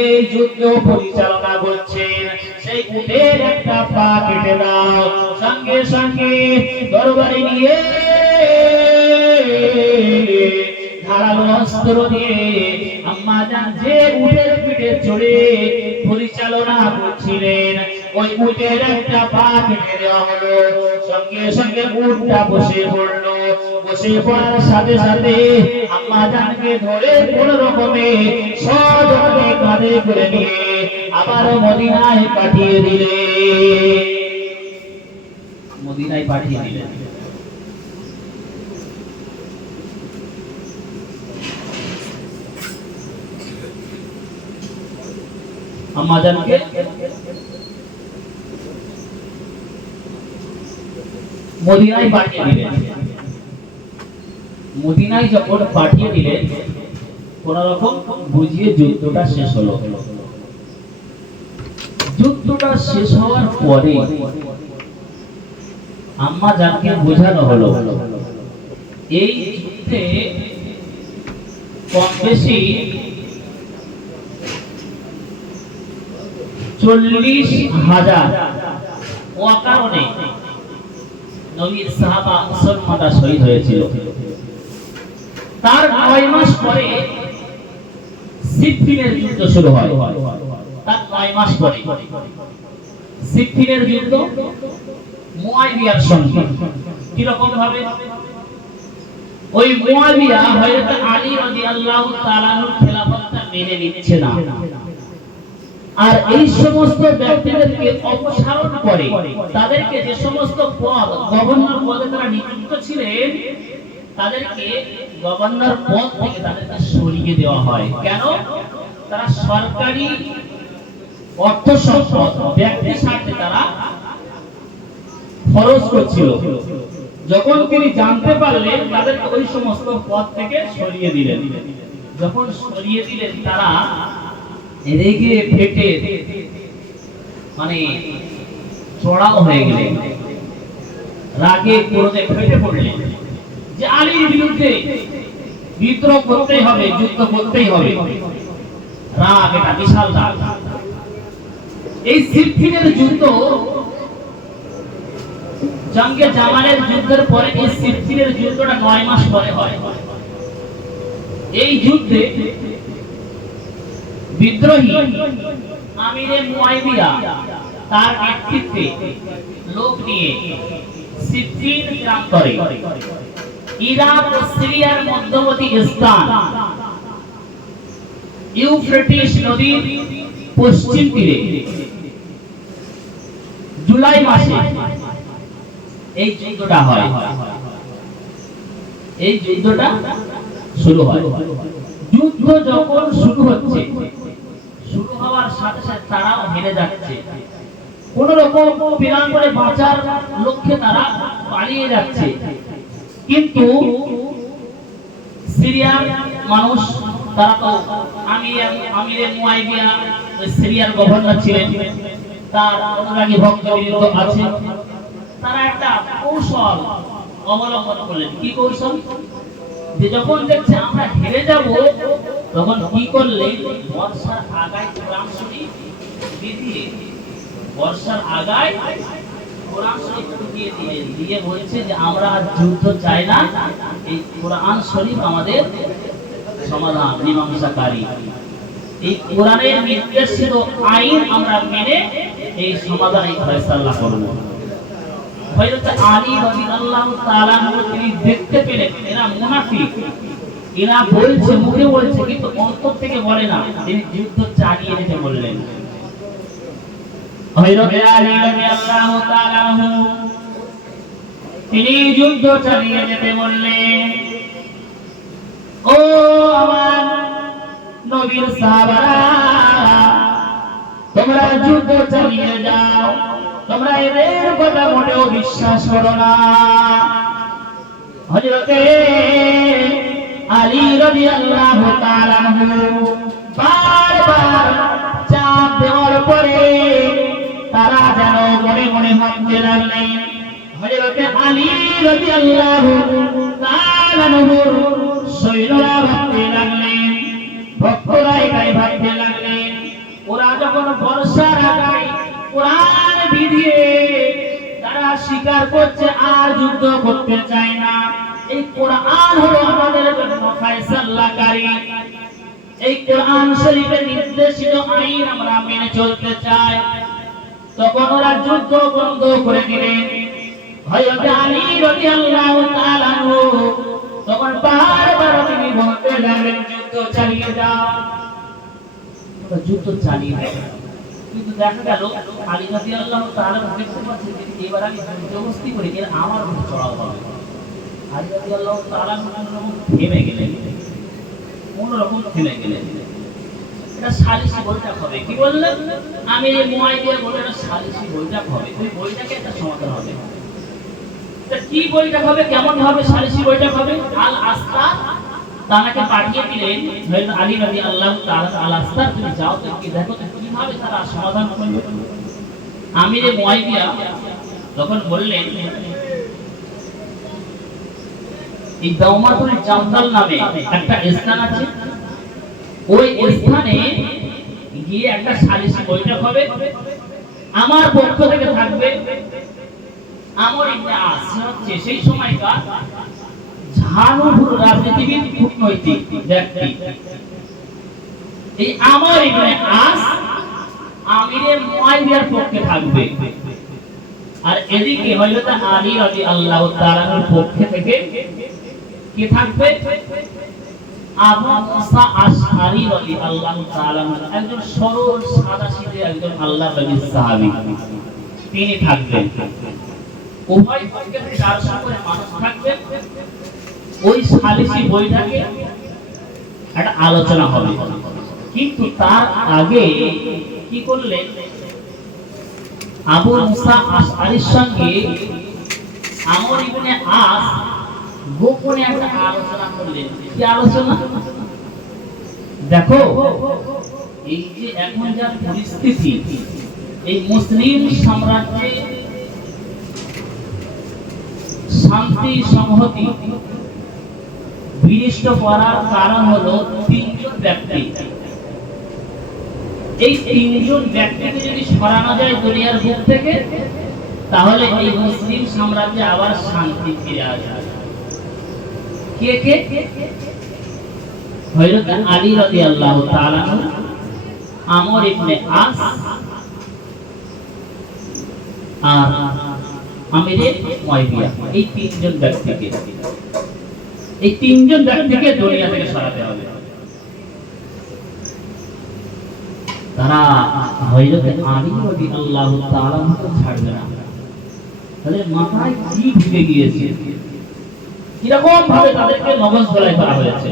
এই যুদ্ধ পরিচালনা করছেন, সেই উটের একটা পা কেটে দাও। সঙ্গে সঙ্গে তরবারি নিয়ে ধারালো অস্ত্র দিয়ে আম্মা জান যে উটের পিঠে চড়ে পরিচালনা করছিলেন, ওই উটের একটা পা কেটে দেওয়া হলো। সঙ্গে সঙ্গে উটটা বসে পড়লো। বসে পড়ার সাথে সাথে আম্মা জানকে ধরে কোন রকমে সযত্নে কাঁধে করে নিয়ে আবার মদিনায় পাঠিয়ে দিলে। মদিনায় পাঠিয়ে দিলেন। আম্মা জানকে মদিনায় পাঠিয়ে দিলেন। মদিনায় যখন পাঠিয়ে দিলেন, কোন রকম বুঝিয়ে যুদ্ধটা শেষ হলো। যুদ্ধটা শেষ হওয়ার পরে আম্মা জানকে বোঝানো হলো, এই যুদ্ধে কম বেশি 40,000 অকারণে নবীর সাহাবা মুসলমানরা শহীদ হয়েছিল। তার 9 মাস পরে সিফফিনের যুদ্ধ শুরু হয়। তার 9 মাস পরে সিফফিনের যুদ্ধ মুয়াবিয়ার সঙ্গে। কি রকম ভাবে? ওই মুয়াবিয়া হযরত আলী রাদিয়াল্লাহু তাআলা আনহুর খেলাফতটা মেনে নিচ্ছে না। আর এই সমস্ত ব্যক্তিদেরকে অপসারণ করে তাদেরকে যে সমস্ত পদ গভর্নর পদে তারা নিযুক্ত ছিলেন তাদেরকে গভর্নর পদ থেকে তাদেরকে সরিয়ে দেওয়া হয়। কেন? তারা সরকারি অর্থ সম্পদ ব্যক্তির স্বার্থে তারা খরচ করছিল। যখন তিনি জানতে পারলেন তাদেরকে ওই সমস্ত পদ থেকে সরিয়ে দিলেন। যখন সরিয়ে দিলেন তারা রেগে ফেটে মানে চড়াও হয়ে গেলেন, রাগে ক্রোধে ফেটে পড়লেন যে আলীর বিরুদ্ধে বিদ্রোহ করতেই হবে, যুদ্ধ করতেই হবে। রাগ, এটা বিশাল রাগ। এই সিফফিনের যুদ্ধ, জঙ্গে জামালের যুদ্ধের পরে এই সিফফিনের যুদ্ধটা 9 মাস পরে হয়। এই যুদ্ধে বিদ্রোহী আমিরে মুয়াবিয়া তার নেতৃত্বে লোক নিয়ে সিফফিন প্রান্তরে ইরাক ও সিরিয়ার মধ্যবর্তী স্থান ইউফ্রেটিস নদীর পশ্চিম তীরে জুলাই মাসে এই যুদ্ধটা হয়। এই যুদ্ধটা শুরু হয়। যুদ্ধ যখন শুরু হচ্ছে, শুরু হওয়ার সাথে সাথে তারাও হেরে যাচ্ছে। কোন রকম প্রাণ করে বাঁচার লক্ষ্যে তারা পালিয়ে যাচ্ছে। কিন্তু সিরিয়ার মানুষ, তারা তো আমিরে মুয়াবিয়া সিরিয়ার গভর্নর ছিলেন, তার অনুরাগী ভক্তবৃন্দ আছে। তারা একটা কৌশল অবলম্বন করলেন। কি কৌশল? যে যখন দেখছে আমরা হেরে যাব, তখন কি করলেন? বর্ষার আগায় কোরআন শরীফ দিয়ে, বর্ষার আগায় কোরআন শরীফ দিয়ে দিলেন। দিয়ে বলছে যে আমরা আজ যুদ্ধ চাই না, এই কোরআন শরীফ আমাদের সমাধান, মীমাংসাকারী। এই কোরআনের নির্দেশিত আইন আমরা মেনে এই সমাধান, এই ফয়সালা করব। হযরত আলী রাদিয়াল্লাহু তাআলা তিনি দেখতে পেলেন এরা মুনাফিক, এরা বলছে, মুখে বলছে কিন্তু অন্তর থেকে বলে না। তিনি যুদ্ধ চালিয়ে যেতে বললেন। হযরত আলী রাদিয়াল্লাহু তাআলা তিনি যুদ্ধ চালিয়ে যেতে বললেন। ও আমার নবীর সাহাবারা, তোমরা যুদ্ধ চালিয়ে যাও, তোমরা এদের কথা মোটেও বিশ্বাস করো না। হযরতে আলী রাদিয়াল্লাহু তাআলা বারবার চাপ দেওয়ার পরে তারা যেন মনে মনে ভাবতে লাগলেন। হযরতে আলী রাদিয়াল্লাহু তাআলা সৈন্যরা ভাবতে লাগলেন, ভক্তরা এটাই ভাবতে লাগলেন, ওরা যখন বর্ষার আগায় কোরআন বিধিয়ে তারা স্বীকার করছে আর যুদ্ধ করতে চায় না, এই কোরআন হলো আমাদের জন্য ফয়সালাকারী, এই কোরআন শরীফের নির্দেশিত আইন আমরা মেনে চলতে চাই, তখন ওরা যুদ্ধ বন্ধ করে দিলেন। হযরত আলী রাদিয়াল্লাহু তাআলা তখন বারবার তিনি বলতে লাগলেন, যুদ্ধ চালিয়ে যাও, যুদ্ধ চালিয়ে যাও। কিন্তু দেখা গেল আলী রাদিয়াল্লাহু তাআলা দেখতে পাচ্ছেন যে এবার আমি জবরদস্তি করে এর আমার উপর চড়াও হবে। আলী রাদিয়াল্লাহু তাআলা থেমে গেলেন, কোনরকম থেমে গেলেন। এটা সালিসি বৈঠক হবে। কি বললেন? আমি এই মুয়াবিয়া বলে এটা সালিসি বৈঠক হবে, ওই বৈঠকে একটা সমাধান হবে। তা কি বৈঠক হবে, কেমন ভাবে সালিসি বৈঠক হবে? আল আস্তা তাকে পাঠিয়ে দিলেন হযরত আলী রাদিয়াল্লাহু তাআলা, আল আস্তা তুমি যাও, তুমি দেখো তো কিভাবে তারা সমাধান করবে। আমিরে মুয়াবিয়া যখন বললেন, এই দাওমাতুল জামদাল নামে একটা স্থান আছে, ওই স্থানে গিয়ে একটা সালিসি বৈঠক হবে, আমার পক্ষ থেকে থাকবে আমর ইবনে আস, হচ্ছে সেই সময়কার ঝানুপুর রাজনীতিবিদ, কূটনৈতিক ব্যক্তি। এই আমর ইবনে আস আমিরে মুয়াবিয়ার পক্ষে থাকবে, আর এদিকে হযরত আলী রাদিয়াল্লাহু তাআলার পক্ষে থেকে কে থাকবে? আবু মুসা আশআরী রাদিয়াল্লাহু তাআলা একজন সরল সাদাসিধে একজন আল্লাহর নবীর সাহাবী, তিনি থাকবেন। উভয় পক্ষে 400 করে মানুষ থাকবে। ওই সালিসি বইটাকে একটা আলোচনা হবে, কিন্তু তার আগে কি করলেন, আবু মুসা আশআরীর সঙ্গে আমর ইবনে আস গোপনে একটা আলোচনা করলেন। কি আলোচনা? দেখো, এই যে এখন যা পরিস্থিতি, এই মুসলিম সাম্রাজ্যে শান্তি সংহতি বিনষ্ট করার কারণ হলো তিনজন ব্যক্তি। এই তিনজন ব্যক্তিকে যদি সরানো যায় দুনিয়ার বুক থেকে, তাহলে এই মুসলিম সাম্রাজ্যে আবার শান্তি ফিরে আসবে। কে কে? হযরত আলী রাদিয়াল্লাহু তাআলা, আমর ইবনে আস আর আমিরে মুয়াবিয়া, এই তিনজন ব্যক্তিকে দুনিয়া থেকে সরাতে হবে। তারা হযরত আলী রাদিয়াল্লাহু তাআলা কে ছাড়বে না। তাদের মাথায় কি ঢুকে গিয়েছে, কিরকম ভাবে তাদেরকে মগজ ধোলাই করা হয়েছে।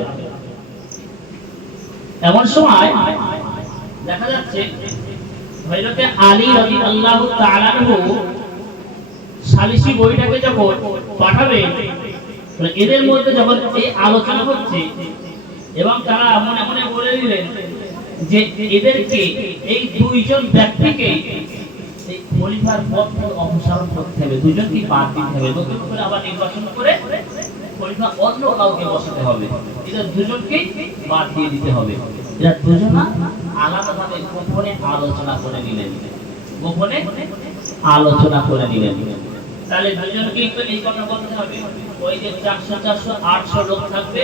এমন সময় দেখা যাচ্ছে হযরত আলী রাদিয়াল্লাহু তাআলা সালিসি বইটাকে যখন পাঠাবে, এদের মধ্যে যখন এই আলোচনা হচ্ছে এবং তারা মনে মনে বলে দিলেন যে এদেরকে, এই দুইজন ব্যক্তিকে এই খলিফার পদ থেকে অপসারণ করতে হবে, দুজনকে বাদ দিতে হবে, নতুন করে আবার নির্বাচন করে খলিফা অন্য কাউকে বসাতে হবে, এদের দুজনকেই বাদ দিয়ে দিতে হবে। এরা দুজনা আলাদাভাবে গোপনে আলোচনা করে নিলেন, তাহলে দুজনকেই তো এই কথা বলতে হবে। ওই যে 400 400 800 লোক থাকবে,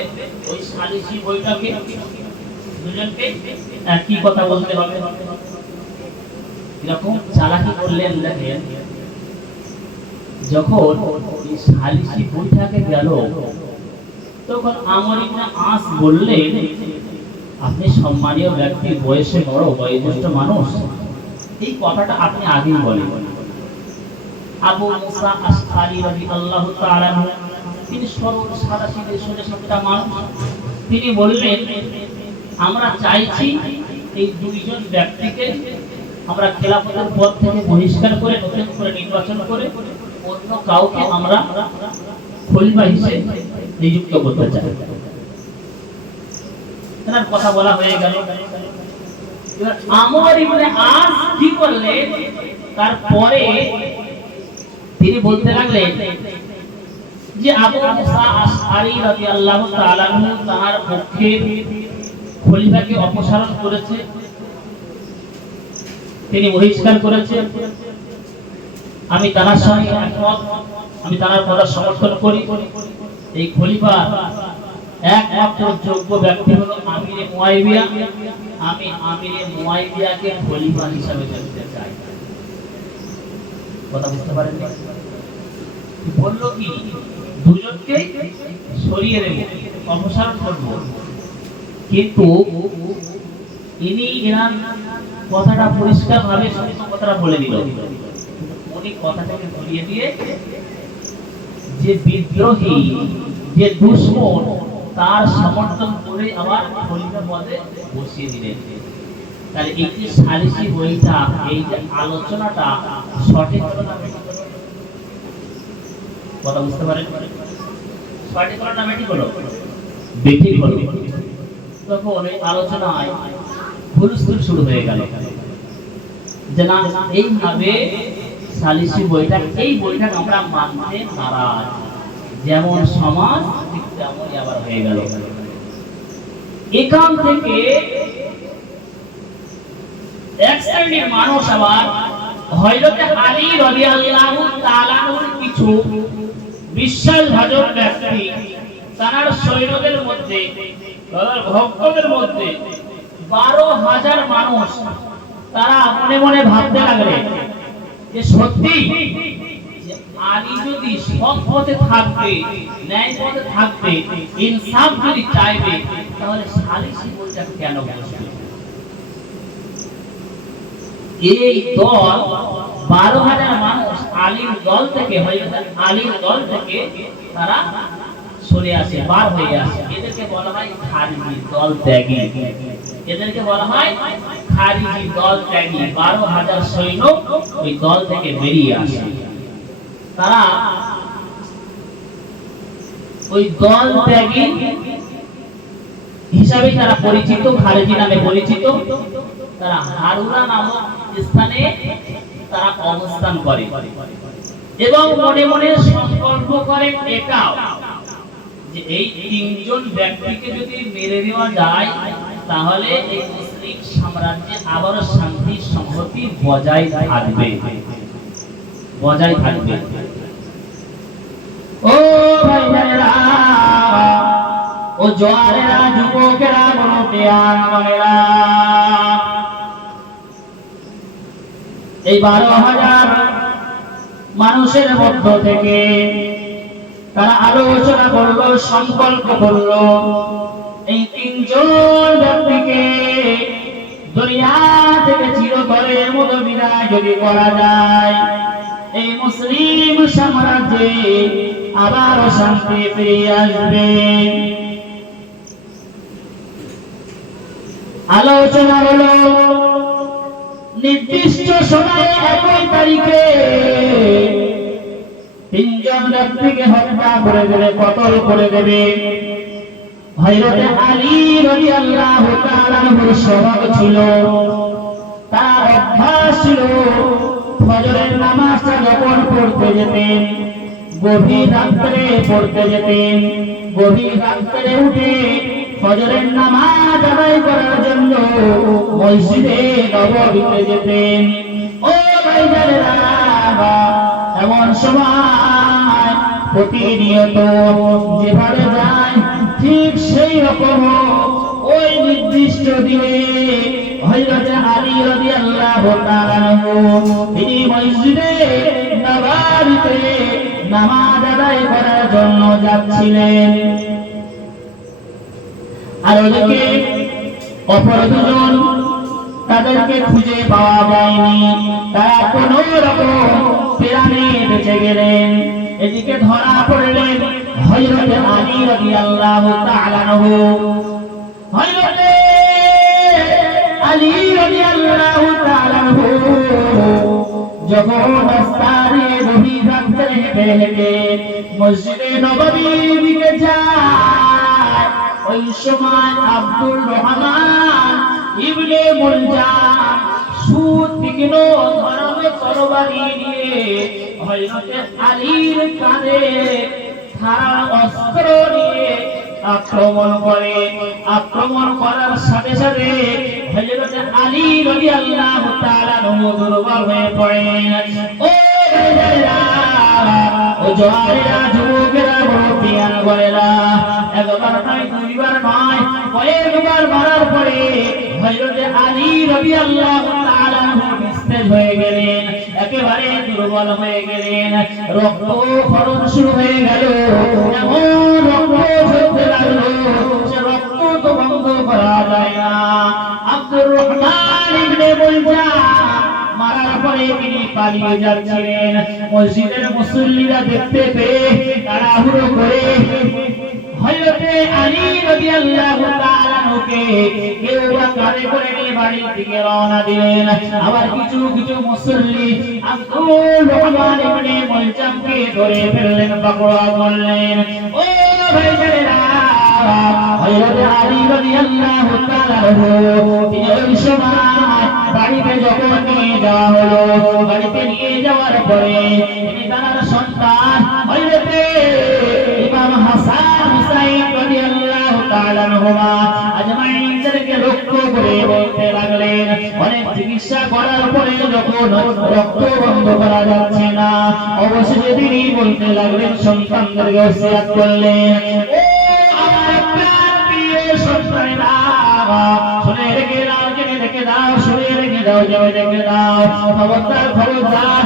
ওই সালিসি বইটাকে দুজনকে একই কথা বলতে হবে। এরকম চালাকি করলেন। দেখেন, যখন এই সালিসি বইটাকে গেল, তখন আমর ইবনে আস বললেন, আপনি সম্মানীয় ব্যক্তি, বয়সে বড়, বয়োজ্যেষ্ঠ মানুষ, এই কথাটা আপনি আগেই বলেন। আবু মুসা আশআরী রাদিয়াল্লাহু তাআলা, তিনি সরল সাদাসিধে সোজা সাপটা মানুষ, তিনি বললেন, আমরা চাইছি এই দুইজন ব্যক্তিকে আমরা খেলাফতের পদ থেকে বহিষ্কার করে নতুন করে নির্বাচন করে অন্য কাউকে আমরা খলিফা হিসেবে নিযুক্ত করতে চাই। তার কথা বলা হয়ে গেল। এবার আমর ইবনে আস কি করলেন, তারপরে তিনি বলতে লাগলেন যে আবু মুসা আশআরী রাদিয়াল্লাহু তাআলা তার পক্ষে খলিফাকে অপসারণ করেছে, তিনি বহিষ্কার করেছে, আমি তার সঙ্গে একমত, আমি তার কথা সমর্থন করি। এই খলিফা একমাত্র যোগ্য ব্যক্তি হলো আমিরে মুয়াবিয়া, আমি আমিরে মুয়াবিয়াকে খলিফা হিসেবে দেখতে চাই। কথা বুঝতে পারেন? বললো কি, দুজনকে সরিয়ে দেব, অপসারণ করব, কিন্তু এনার কথাটা পরিষ্কার ভাবে সত্য কথাটা বলে দিল। উনি কথাটাকে ঘুরিয়ে দিয়ে যে বিদ্রোহী, যে দুশমন, তার সমর্থন করে আবার খলিফা পদে বসিয়ে দিলেন। তাহলে এই যে সালিসি বইটা, এই যে আলোচনাটা সঠিক হলো না বেঠিক হলো? কথা বুঝতে পারেন? সঠিক হলো না বেঠিক হলো? বেঠিক হলো। তখন এই আলোচনায় হুলস্থুল শুরু হয়ে গেল যে না, এইভাবে সালিসি বইটা, এই বইটা আমরা মানতে নারাজ, যেমন সমাজ ঠিক তেমনই আবার হয়ে গেল। এখান থেকে এক শ্রেণীর মানুষ আবার হযরত আলী রাদিয়াল্লাহু তাআলার কিছু বিশ্বাসভাজন ব্যক্তি, তার সৈন্যদের মধ্যে, তার ভক্তদের মধ্যে 12,000 মানুষ, তারা মনে মনে ভাবতে লাগলেন যে সত্যি আলী যদি সৎ পথে থাকবে, ন্যায় পথে থাকবে, ইনসাফ যদি চাইবে, তাহলে সালিসি বলতে কেন বসবে? এই দল 12,000 মানুষ আলীর দল থেকে, আলীর দল থেকে তারা সরে আসে, বার হয়ে আসে। এদেরকে বলা হয় খারিজি দল ত্যাগী। এদেরকে বলা হয় খারিজি দল ত্যাগী। 12,000 সৈন্য ওই দল থেকে বেরিয়ে আসে। তারা ওই দল ত্যাগী হিসাবে তারা পরিচিত, খারিজি নামে পরিচিত। তারা হারুরা নামক স্থানে তারা অবস্থান করে এবং মনে মনে সংকল্প করে এটাও যে এই তিনজন ব্যক্তিকে যদি মেরে দেওয়া যায় তাহলে এই মুসলিম সাম্রাজ্যে আবারও শান্তি সংহতি বজায় থাকবে, বজায় থাকবে। ও ভাইরা, ও জোয়ারেরা, যুবকেরা, বড়রা, এই 12,000 মানুষের মধ্য থেকে তারা আলোচনা করলো, সংকল্প করলো, এই তিনজন ব্যক্তিকে দুনিয়া থেকে চিরতরের মতো বিদায় যদি করা যায়, এই মুসলিম সাম্রাজ্যে আবার শান্তি ফিরে আসবে। আলোচনা হলো নির্দিষ্ট সময়ে 1 তারিখে তিনজন ব্যক্তিকে হত্যা করে দেবে, কতল করে দেবে। হযরত আলী রাদিয়াল্লাহু তাআলা আনহুর স্বভাব ছিল, তার অভ্যাস ছিল ফজরের নামাজটা যখন পড়তে যেতেন, গভীর রাত্রে পড়তে যেতেন, গভীর রাত্রে উঠে ফজরের নামাজ আদায় করার জন্য মসজিদে নববীতে যেতেন। ও ভাইজানেরা, এমন সময় প্রতিনিয়ত যেভাবে যায় ঠিক সেই রকম ওই নির্দিষ্ট দিনে হযরত আলী রাদিয়াল্লাহু তাআলা আনহু তিনি মসজিদে নববীতে নামাজ আদায় করার জন্য যাচ্ছিলেন। আর ওদিকে অপর দুজন, তাদেরকে খুঁজে পাওয়া যায়নি, তারা কোনো রকম প্রাণে বেঁচে গেলেন। এদিকে ধরা পড়লেন হযরত আলী রাদিয়াল্লাহু তাআলা আনহু। হযরত আলী রাদিয়াল্লাহু তাআলা আনহু যখন রাস্তায় গভীর রাত্রে হেঁটে হেঁটে মসজিদে নববীর দিকে যায়, ওই সময় আব্দুর রহমান ইবনে মুলজাম সুতীক্ষ্ণ ধারালো তরবারি নিয়ে হযরত আলীর কাঁধে ধারালো অস্ত্র নিয়ে আক্রমণ করে। আক্রমণ করার সাথে সাথে হযরত আলী রাদিয়াল্লাহু তাআলা আনহু দুর্বল হয়ে পড়েন। ও ভাইরা, ও জওয়ানেরা, যুবকেরা, বড়রা, একবার নয়, দুইবার নয়, কয়েকবার মারার পরে হযরত আলী রাদিয়াল্লাহু তাআলা আনহু নিস্তেজ হয়ে গেলেন, একেবারে দুর্বল হয়ে গেলেন। রক্ত খরণ শুরু হয়ে গেল, এমন রক্ত ঝরতে লাগলো, সে রক্ত তো বন্ধ করা যায় না। আব্দুর রহমান ইবনে মুলজাম মারার পরে তিনি পালিয়ে যাচ্ছিলেন। মসজিদের মুসল্লিরা দেখতে পেয়ে তাড়াহুড়ো করে হযরত আলী রাদিয়াল্লাহু তাআলা আনহুকে কেউ বা কাঁধে করে নিয়ে বাড়ির দিকে রওনা দিলেন। আবার কিছু কিছু মুসল্লি আব্দুর রহমান ইবনে মুলজামকে ধরে ফেললেন, পাকড়াও করলেন। ও ভাইরা, হযরত আলী রাদিয়াল্লাহু তাআলা আনহু তিনি ওই সময় বাড়িতে যখন নিয়ে যাওয়া হলো, বাড়িতে নিয়ে যাওয়ার পরে তিনি তার সন্তান হযরত ইমাম হাসান হুসাইন রাদিয়াল্লাহু তাআলা আনহুমা আজমাইনদেরকে লক্ষ্য করে বলতে লাগলেন, অনেক চিকিৎসা করার পরে যখন রক্ত বন্ধ করা যাচ্ছে না, অবশেষে তিনি বলতে লাগলেন, সন্তানদেরকে ওসিয়ত করলেন, ও আমার প্রিয় সন্তানেরা, শুনে রেখে দাও, জেনে রেখে দাও, শুনে রেখে দাও, জেনে রেখে দাও, খবরদার খবরদার,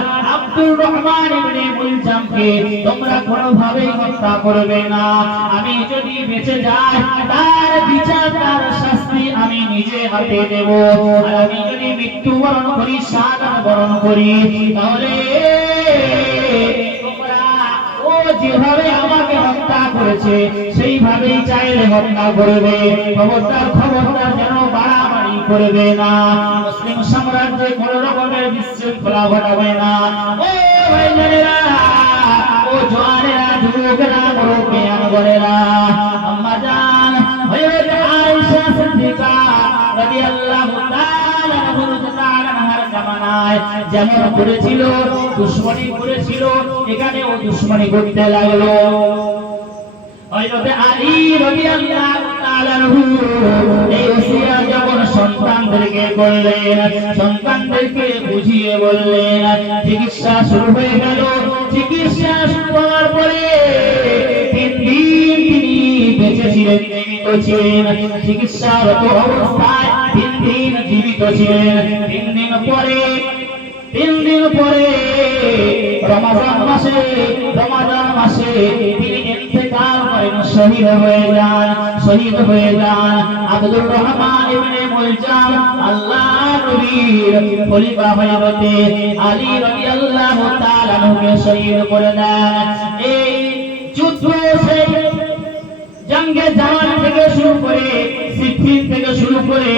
আব্দুর রহমান ইবনে মুলজামকে তোমরা কোনোভাবেই হত্যা করবে না। আমি যদি বেঁচে যাই তার বিচার তার শাস্তি আমি নিজে হাতে দেব। আর আমি যদি মৃত্যুবরণ করি শাহাদাত বরণ করি তাহলে তোমরা ও যেভাবে আমাকে হত্যা করেছে সেইভাবেই চাইলে হত্যা করবে। খবরদার খবরদার যেন বাড়াবাড়ি করবে না। মুসলিম সাম্রাজ্যে কোন রকমের বিশৃঙ্খলা ঘটাবে না। ও ভাইজানেরা, ও জওয়ানেরা, যুবকেরা, মুরব্বিয়ান বলেরা, আম্মা জান হযরত আয়েশা সিদ্দিকা রাদিয়াল্লাহু তাআলা আনহার জামানায় যেমন করেছিল, দুশমনি করেছিল, এখানেও দুশমনি করতে লাগলো। হযরত আলী রাদিয়াল্লাহু তাআলা এই ওসিয়া যখন সন্তানদেরকে করলেন, সন্তানদেরকে বুঝিয়ে বললেন, চিকিৎসা শুরু হয়ে গেল। চিকিৎসা শুরু হওয়ার পরে 3 দিন তিনি বেঁচে ছিলেন, জীবিত ছিলেন। চিকিৎসারত অবস্থায় 3 দিন জীবিত ছিলেন। 3 দিন পরে রমাদান মাসে তিনি ইন্তেকাল করেন, শহীদ হয়ে যান। আব্দুর রহমান ইবনে মুলজাম আল্লাহর নবীর খলিফা হযরতে আলী রাদিয়াল্লাহু তাআলা আনহুকে শহীদ করে দেন। এই যুদ্ধ সেই জঙ্গে জাওয়ান থেকে শুরু করে, সিফিন থেকে শুরু করে,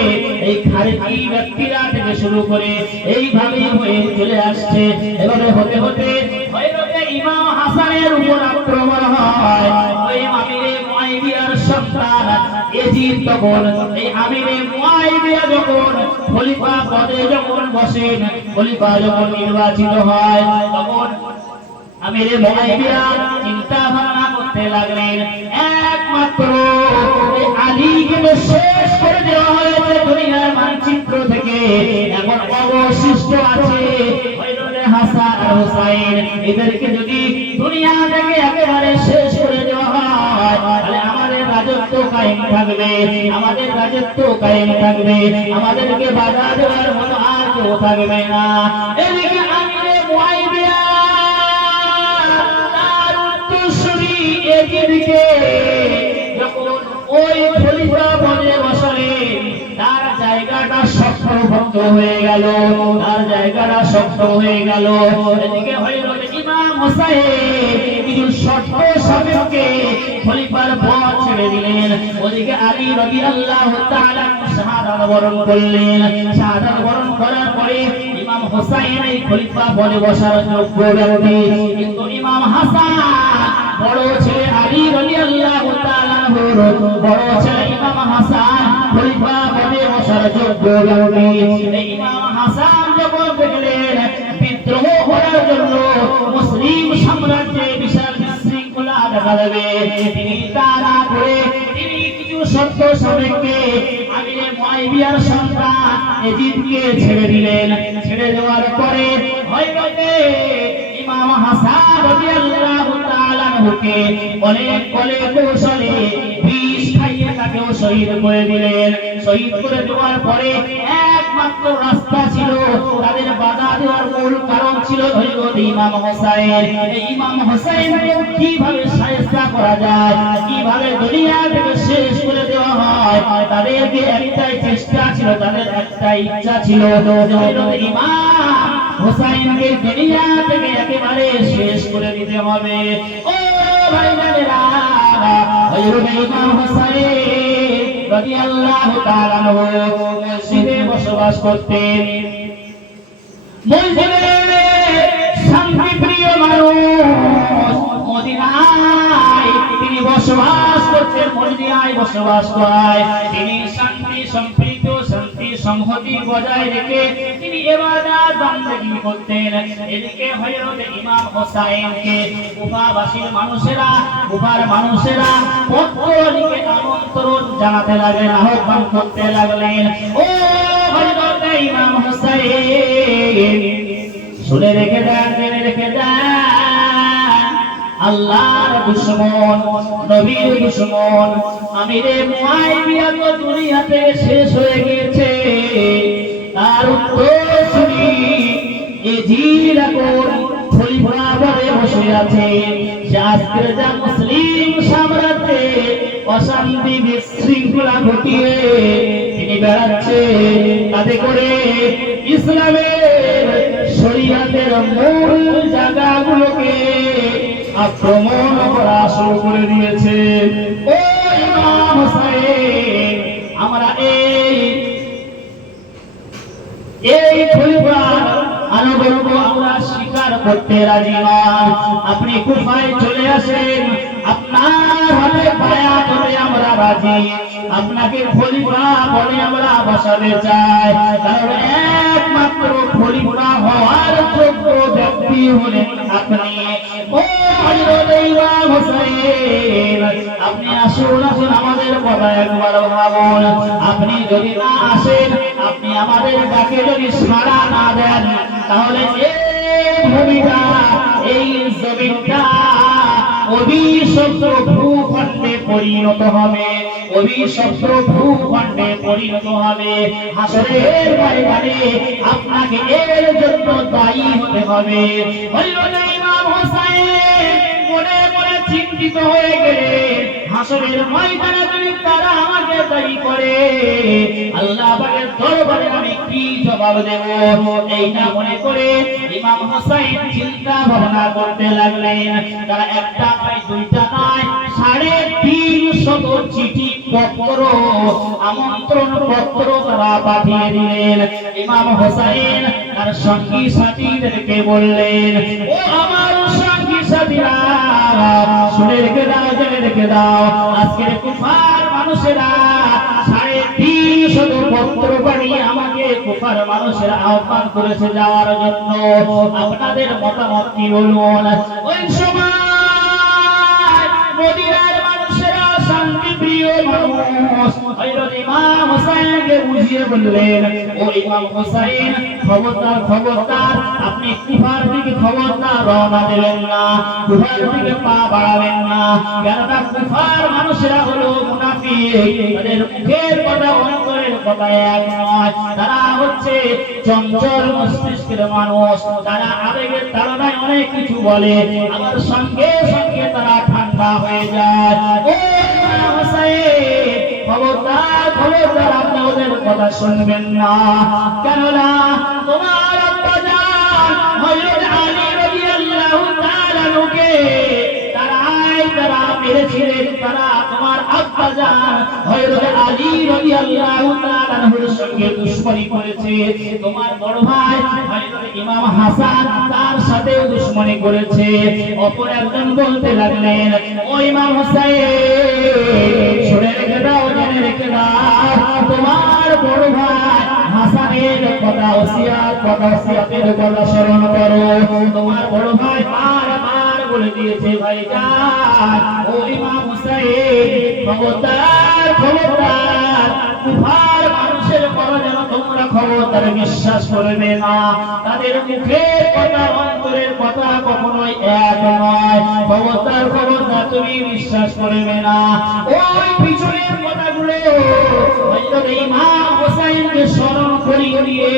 এই খারেজি ব্যক্তিরা থেকে শুরু করে এইভাবেই হয়ে চলে আসছে। এভাবে হতে হতে হযরতে ইমাম হাসানের উপর আক্রমণ হয়। ওই আমিরে মুআবিয়ার সন্তান ইয়াজিদ তখন, এই আমিরে মুআবিয়া যখন খলিফা পদে যখন বসেন, খলিফা যখন নির্বাচিত হয়, তখন আমিরে মুআবিয়া চিন্তা ভাবনা করতে লাগলেন, একমাত্র এই আলীকে শেষ করে দেওয়া হয়েছে দুনিয়ার মানচিত্র থেকে, এখন অবশিষ্ট আছে হযরত হাসান আর হুসাইন। এদেরকে যদি দুনিয়া থেকে একেবারে শেষ করে দেওয়া হয় তাহলে আমাদের রাজত্ব কায়েম থাকবে, আমাদেরকে বাধা দেওয়ার মতো আর কেউ থাকবে না। এদিকে আমিরে মুআবিয়া তার উত্তরসূরি এদিকে যখন ওই খলিফা পদে বসলেন, তার জায়গাটা শক্তভঙ্গ হয়ে গেল, এদিকে হযরত ইমাম হুসাইন কিছু শর্ত সাপেক্ষে খলিফার পদ ছেড়ে দিলেন। ওদিকে আলী রাদিয়াল্লাহু তাআলা শাহাদাত বরণ করলেন। শাহাদাত বরণ করার পরে ইমাম হুসাইন এই খলিফা পদে বসার যোগ্য ব্যক্তি, কিন্তু ইমাম হাসান বড় ছেলে আলী রাদিয়াল্লাহু তাআলা আনহুর বড় ছেলে ইমাম হাসান খলিফা পদে বসার যোগ্য ব্যক্তি। এই ইমাম হাসান যখন দেখলেন বিদ্রোহ করার জন্য মুসলিম সাম্রাজ্যে বিশাল বিশৃঙ্খলা দেখা দেবে, তিনি তাড়া করে তিনি কিছু শর্ত সাপেক্ষে আমিরে মুআবিয়ার সন্তান ইয়াজিদকে ছেড়ে দিলেন। ছেড়ে দেওয়ার পরে হযরতে ইমাম হাসান রাদিয়াল্লাহু তাআলা আনহুকে অনেক কৌশলে বিষ খাইয়ে তাকেও শহীদ করে দিলেন। শহীদ করে দেওয়ার পরে একমাত্র রাস্তা ছিল, তাদের বাধা দেওয়ার মূল কারণ ছিল হযরত ইমাম হুসাইন। এই ইমাম হুসাইনকে কিভাবে শায়েস্তা করা যায়, কিভাবে দুনিয়া থেকে শেষ করে দেওয়া হয়, তাদেরকে একটাই চেষ্টা ছিল, তাদের একটাই ইচ্ছা ছিল, হযরত ইমাম হুসাইনকে দুনিয়া থেকে একেবারে শেষ করে দিতে হবে। ও ভাইরা, হযরত ইমাম হুসাইন রাদিয়াল্লাহু তাআলা আনহু মসজিদে বসবাস করতেন। মসজিদে শান্তিপ্রিয় মানুষ মদিনায় তিনি বসবাস করতেন, মদিনায় বসবাস করায় তিনি শান্তি সম্প্রীত, শান্তি সংহতি বজায় রেখে তিনি ইবাদত বন্দেগী করতেন। এদিকে হযরত ইমাম হুসাইনকে কুফাবাসীর মানুষেরা পত্র লিখে আমন্ত্রণ জানাতে লাগলেন, আহ্বান করতে লাগলেন, ও হযরত ইমাম হুসাইন শুনে রেখে দেন, জেনে রেখে দেন, আল্লাহর দুশমন, নবীর দুশমন আমিরে মুআবিয়া তো দুনিয়াতে শেষ হয়ে গিয়েছে, তার উত্তরসূরি ইয়াজিদ এখন বসে আছে, সে আজকের যা মুসলিম সাম্রাজ্যে অশান্তি বিশৃঙ্খলা ঘটিয়ে তিনি বেড়াচ্ছে, তাতে করে ইসলামের শরীয়তের মূল জায়গাগুলোকে আক্রমণ করা শুরু করে দিয়েছে। ও ইমাম হোসেন, আমরা এই খলিফার আনুগত্য আমরা স্বীকার করতে রাজি নয়। আপনি কুফায় চলে আসেন, আপনার হাতে বায়াত হতে আমরা রাজি, আপনাকে খলিফা বলে আমরা বসাতে চাই, কারণ একমাত্র খলিফা হওয়ার যোগ্য ব্যক্তি হলেন আপনি। ও হযরত ইমাম হোসেন, আপনি আসুন, আসুন আমাদের কথা একবার ভাবুন। আপনি যদি না আসেন, আপনি আমাদের ডাকে যদি সাড়া না দেন, তাহলে এই ভূমিটা, এই জমিনটা অভিশপ্ত ভূখণ্ডে পরিণত হবে, অভিশপ্ত ভূখণ্ডে পরিণত হবে। হাসরের ময়দানে আপনাকে এর জন্য দায়ী হতে হবে। হযরত ইমাম হোসেন মনে মনে চিন্তিত হয়ে গেলেন, হাসরের ময়দানে যদি তারা আমাকে দায়ী করে, আল্লাহ পাকের দরবারে আমি কি জবাব দেব? এইটা মনে করে ইমাম হোসেন চিন্তা ভাবনা করতে লাগলেন। তারা একটা নয়, দুইটা নয়, 350 চিঠি পত্র, আমন্ত্রণ পত্র তারা পাঠিয়ে দিলেন। ইমাম হোসেন তার সঙ্গী সাথীদেরকে বললেন, ও আমার সঙ্গী সাথীরা, শুনে রেখে দাও, জেনে রেখে দাও, আজকের কুফার মানুষেরা 350 পত্র পাঠিয়ে আমাকে কুফার মানুষেরা আহ্বান করেছে যাওয়ার জন্য। আপনাদের মতামত কি বলুন? ওই সময় মদিনার মানুষেরা শান্তিপ্রিয় মানুষ হযরত ইমাম হোসেনকে বুঝিয়ে বললেন, ও ইমাম হোসেন, খবরদার খবরদার, আপনি কুফার দিকে খবরদার রওনা দেবেন না, কুফার দিকে পা বাড়াবেন না। কেননা কুফার মানুষেরা হলো মুনাফিক, তাদের মুখের কথা অন্তরের কথা এক নয়, তারা হচ্ছে চঞ্চল মস্তিষ্কের মানুষ, তারা আবেগের তাড়নায় অনেক কিছু বলে, আবার সঙ্গে সঙ্গে তারা ঠান্ডা হয়ে যায়। ও ইমাম হোসেন, খবরদার খবরদার, আপনি ওদের কথা শুনবেন না, কেননা তোমার আব্বা জান হযরত আলী রাদিয়াল্লাহু তাআলা আনহুকে তারা মেরেছিলেন, তারা তোমার আব্বা জান হযরত আলী রাদিয়াল্লাহু তাআলা আনহুর সঙ্গে দুশমনি করেছে। তোমার বড় ভাই হযরত ইমাম হাসান তার সাথে দুশমনি করেছে। অপর একজন বলতে লাগলেন, ও ইমাম হোসেন, শুনে রেখে দাও, জেনে রেখে দাও, তোমার বড় ভাই হাসানের কথা, ওসিয়াতের কথা স্মরণ করো। তোমার বড় ভাই বারবার বলে দিয়েছে, ভাইজান, ও ইমাম হোসেন, খবরদার খবরদার, কুফার মানুষের কথা যেন তোমরা খবরদার বিশ্বাস করবে না, তাদের মুখের কথা অন্তরের কথা কখনোই এক নয়, খবরদার খবরদার তুমি বিশ্বাস করবে না। ওই পিছনের কথাগুলো হযরত ইমাম হোসেনকে স্মরণ করিয়ে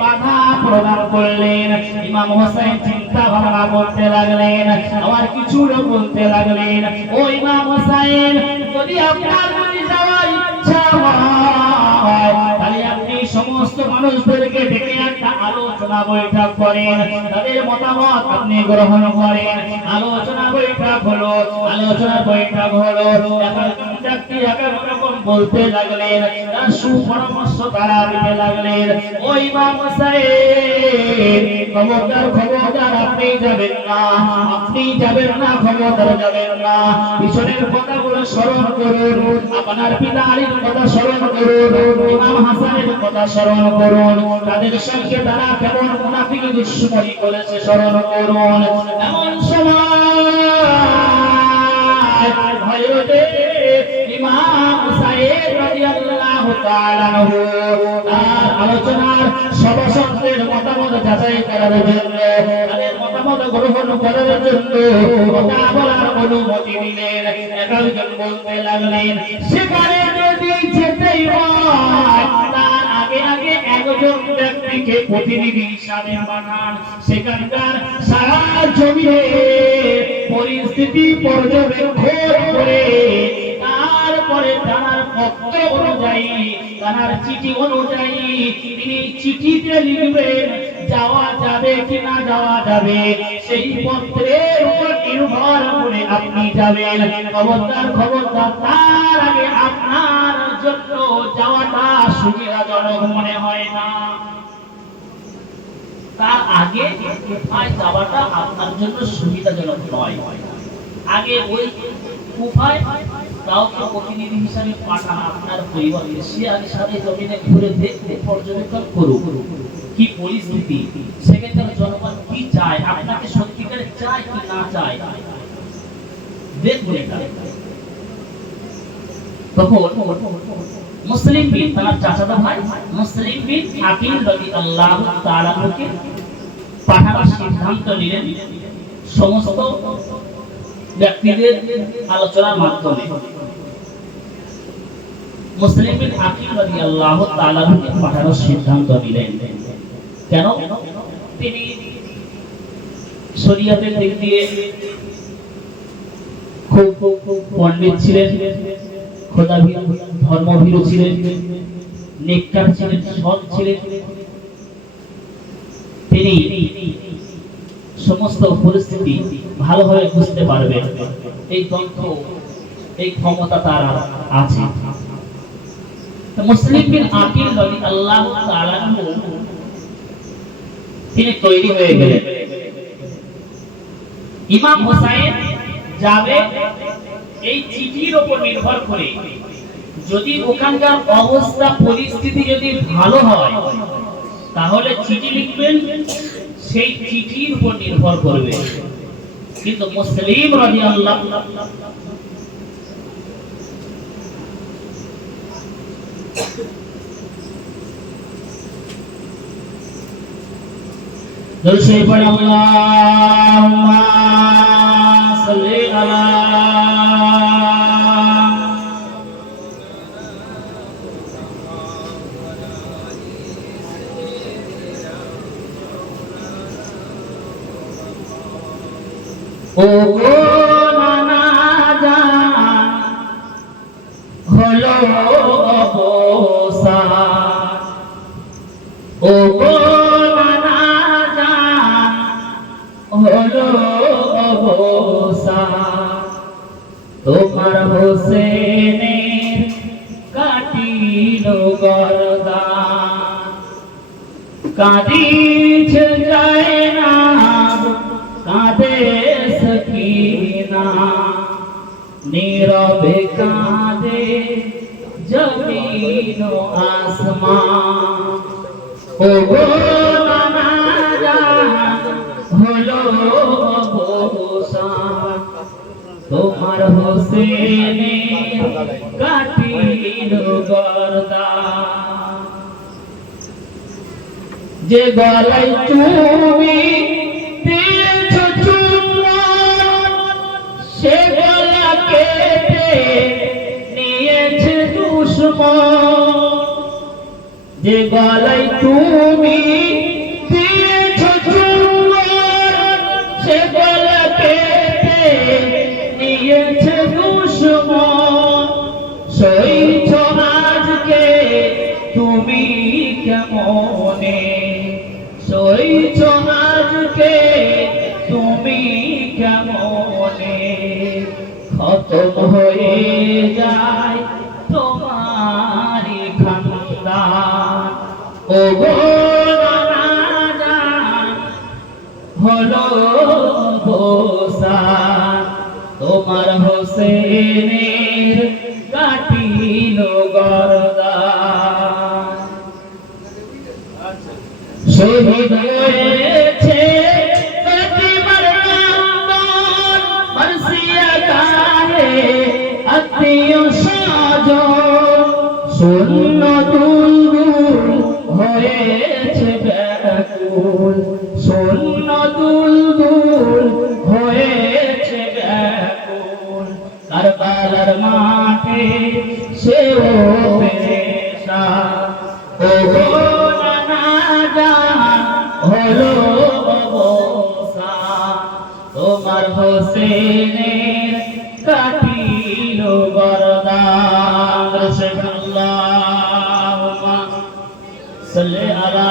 বাধা প্রদান করলেন। ইমাম হোসেন চিন্তা ভাবনা করতে লাগলেন, আবার কিছু লোক বলতে লাগলেন, ও ইমাম হোসেন, যদি আপনার যাওয়ার ইচ্ছা হয়, তাহলে আপনি সমস্ত মানুষদেরকে ডেকে একটা আলোচনা বৈঠক করেন, তাদের মতামত আপনি গ্রহণ করেন। আলোচনা বৈঠক হলো, একজন ব্যক্তি এক এক রকম বলতে লাগলেন, তার সুপরামর্শ তারা দিতে লাগলেন। ও ইমাম হোসেন, খবরদার খবরদার, আপনি যাবেন না, খবরদার যাবেন না। পিছনের কথাগুলো স্মরণ করুন, আপনার পিতা আলীর কথা স্মরণ করুন, ইমাম হাসানের কথা স্মরণ করুন, তাদের সঙ্গে তারা কেমন মুনাফিক দুশমনি করেছে স্মরণ করুন। এমন সময় হযরত ইমাম হুসাইন রাদিয়াল্লাহু তাআলা আনহু তার আলোচনার সভাসদের মতামত যাচাই করার জন্য, তাদের মতামত গ্রহণ করার জন্য কথা বলার অনুমতি দিলেন। একজন বলতে লাগলেন, সেখানে যদি যেতেই হয়, তার আগে একজন ব্যক্তি নবীকে প্রতিনিধি হিসাবে পাঠান, সেখানকার সারা জমিনে পরিস্থিতি পর্যবেক্ষণ করে তারপরে তার পত্র অনুযায়ী, তার চিঠি অনুযায়ী তিনি চিঠিতে লিখবেন যাওয়া যাবে কি না যাওয়া যাবে, সেই পত্রের উপর নির্ভর করে আপনি যাবেন। খবরদার খবরদার, তার আগে আপনার জন্য যাওয়াটা সুবিধাজনক মনে হয় না। তার আগে কোথায় যাওয়াটা আপনার জন্য সুবিধাজনক নয়। আগে ওই কোথায় কাউকে প্রতিনিধি হিসাবে পাঠান আপনার পরিবারে, সে আগে সাথে জমিনে ঘুরে দেখতে পর্যবেক্ষণ করুক কি পরিস্থিতি, সেখানকার জনগণ কি চায়, আপনাকে সত্যিকারে চায় কি না চায় দেখুন। তখন মুসলিম বিন তার চাচাতো ভাই মুসলিম বিন আকিল রাদিয়াল্লাহু তাআলা কে পাঠানোর সিদ্ধান্ত নিলেন সমস্ত ব্যক্তিদের আলোচনার মাধ্যমে। মুসলিম বিন আকিল রাদিয়াল্লাহু তাআলা কে পাঠানোর সিদ্ধান্ত নিলেন। কেন? তিনি শরীয়তের দিক দিয়ে খুব পণ্ডিত ছিলেন, খোদাভীরু ধর্মভীরু ছিলেন, নেককার ছিলেন, সৎ ছিলেন। তিনি সমস্ত পরিস্থিতি ভালোভাবে বুঝতে পারবেন, এই তথ্য এই ক্ষমতা তার আছে। মুসলিম বিন আকিল রাদিয়াল্লাহু তাআলা তিনি তৈরি হয়ে গেলেন। ইমাম হোসাইন যাবে এই চিঠির উপর নির্ভর করে, যদি ওখানকার অবস্থা পরিস্থিতি যদি ভালো হয় তাহলে চিঠি লিখবেন, সেই চিঠির উপর নির্ভর করবে। কিন্তু মুসলিম রাদিয়াল্লাহু দরুদ পড়ে আল্লাহুম্মা সাল্লি আলা ও নানা জান হলো অবসা, ও নানা জান হলো অবসা, তোমার হোসেনের কাটিল গর্দান, কাঁদিছে জায়নাব কাঁদে সকিনা, নীরবে কাঁদে জমিন ও আসমান, ও গো নানা জান হলো অবসান, তোমার হোসেনের কাটিল গর্দান। যে গলায় তুমি দিয়েছো চুম্বন, সে গলা কেটে নিয়েছে দুশমন, যে গলায় তুমি দিয়েছো চুম্বন, সে গলা কেটে নিয়েছে দুশমন, সইছো আজকে তুমি কেমনে, সইছো আজকে তুমি কেমনে, খতম হয়ে যায় তোমারি খানদান, ও গো নানা জান হলো অবসান, তোমার হোসেনের কাটিল গর্দান। শহীদ হয়েছে প্রতিমার কান্দন, মার্সিয়া গায়ে আত্মীয় স্বজন, শূন্য দুলদুল হয়েছে ব্যাকুল, শূন্য দুলদুল হয়েছে ব্যাকুল, কারবালার মাঠে সেও পেরেশান, ও গো নানা জান হলো অবসান তোমার হোসেনের কাটিল বরদান। আল্লাহুম্মা সাল্লি আলা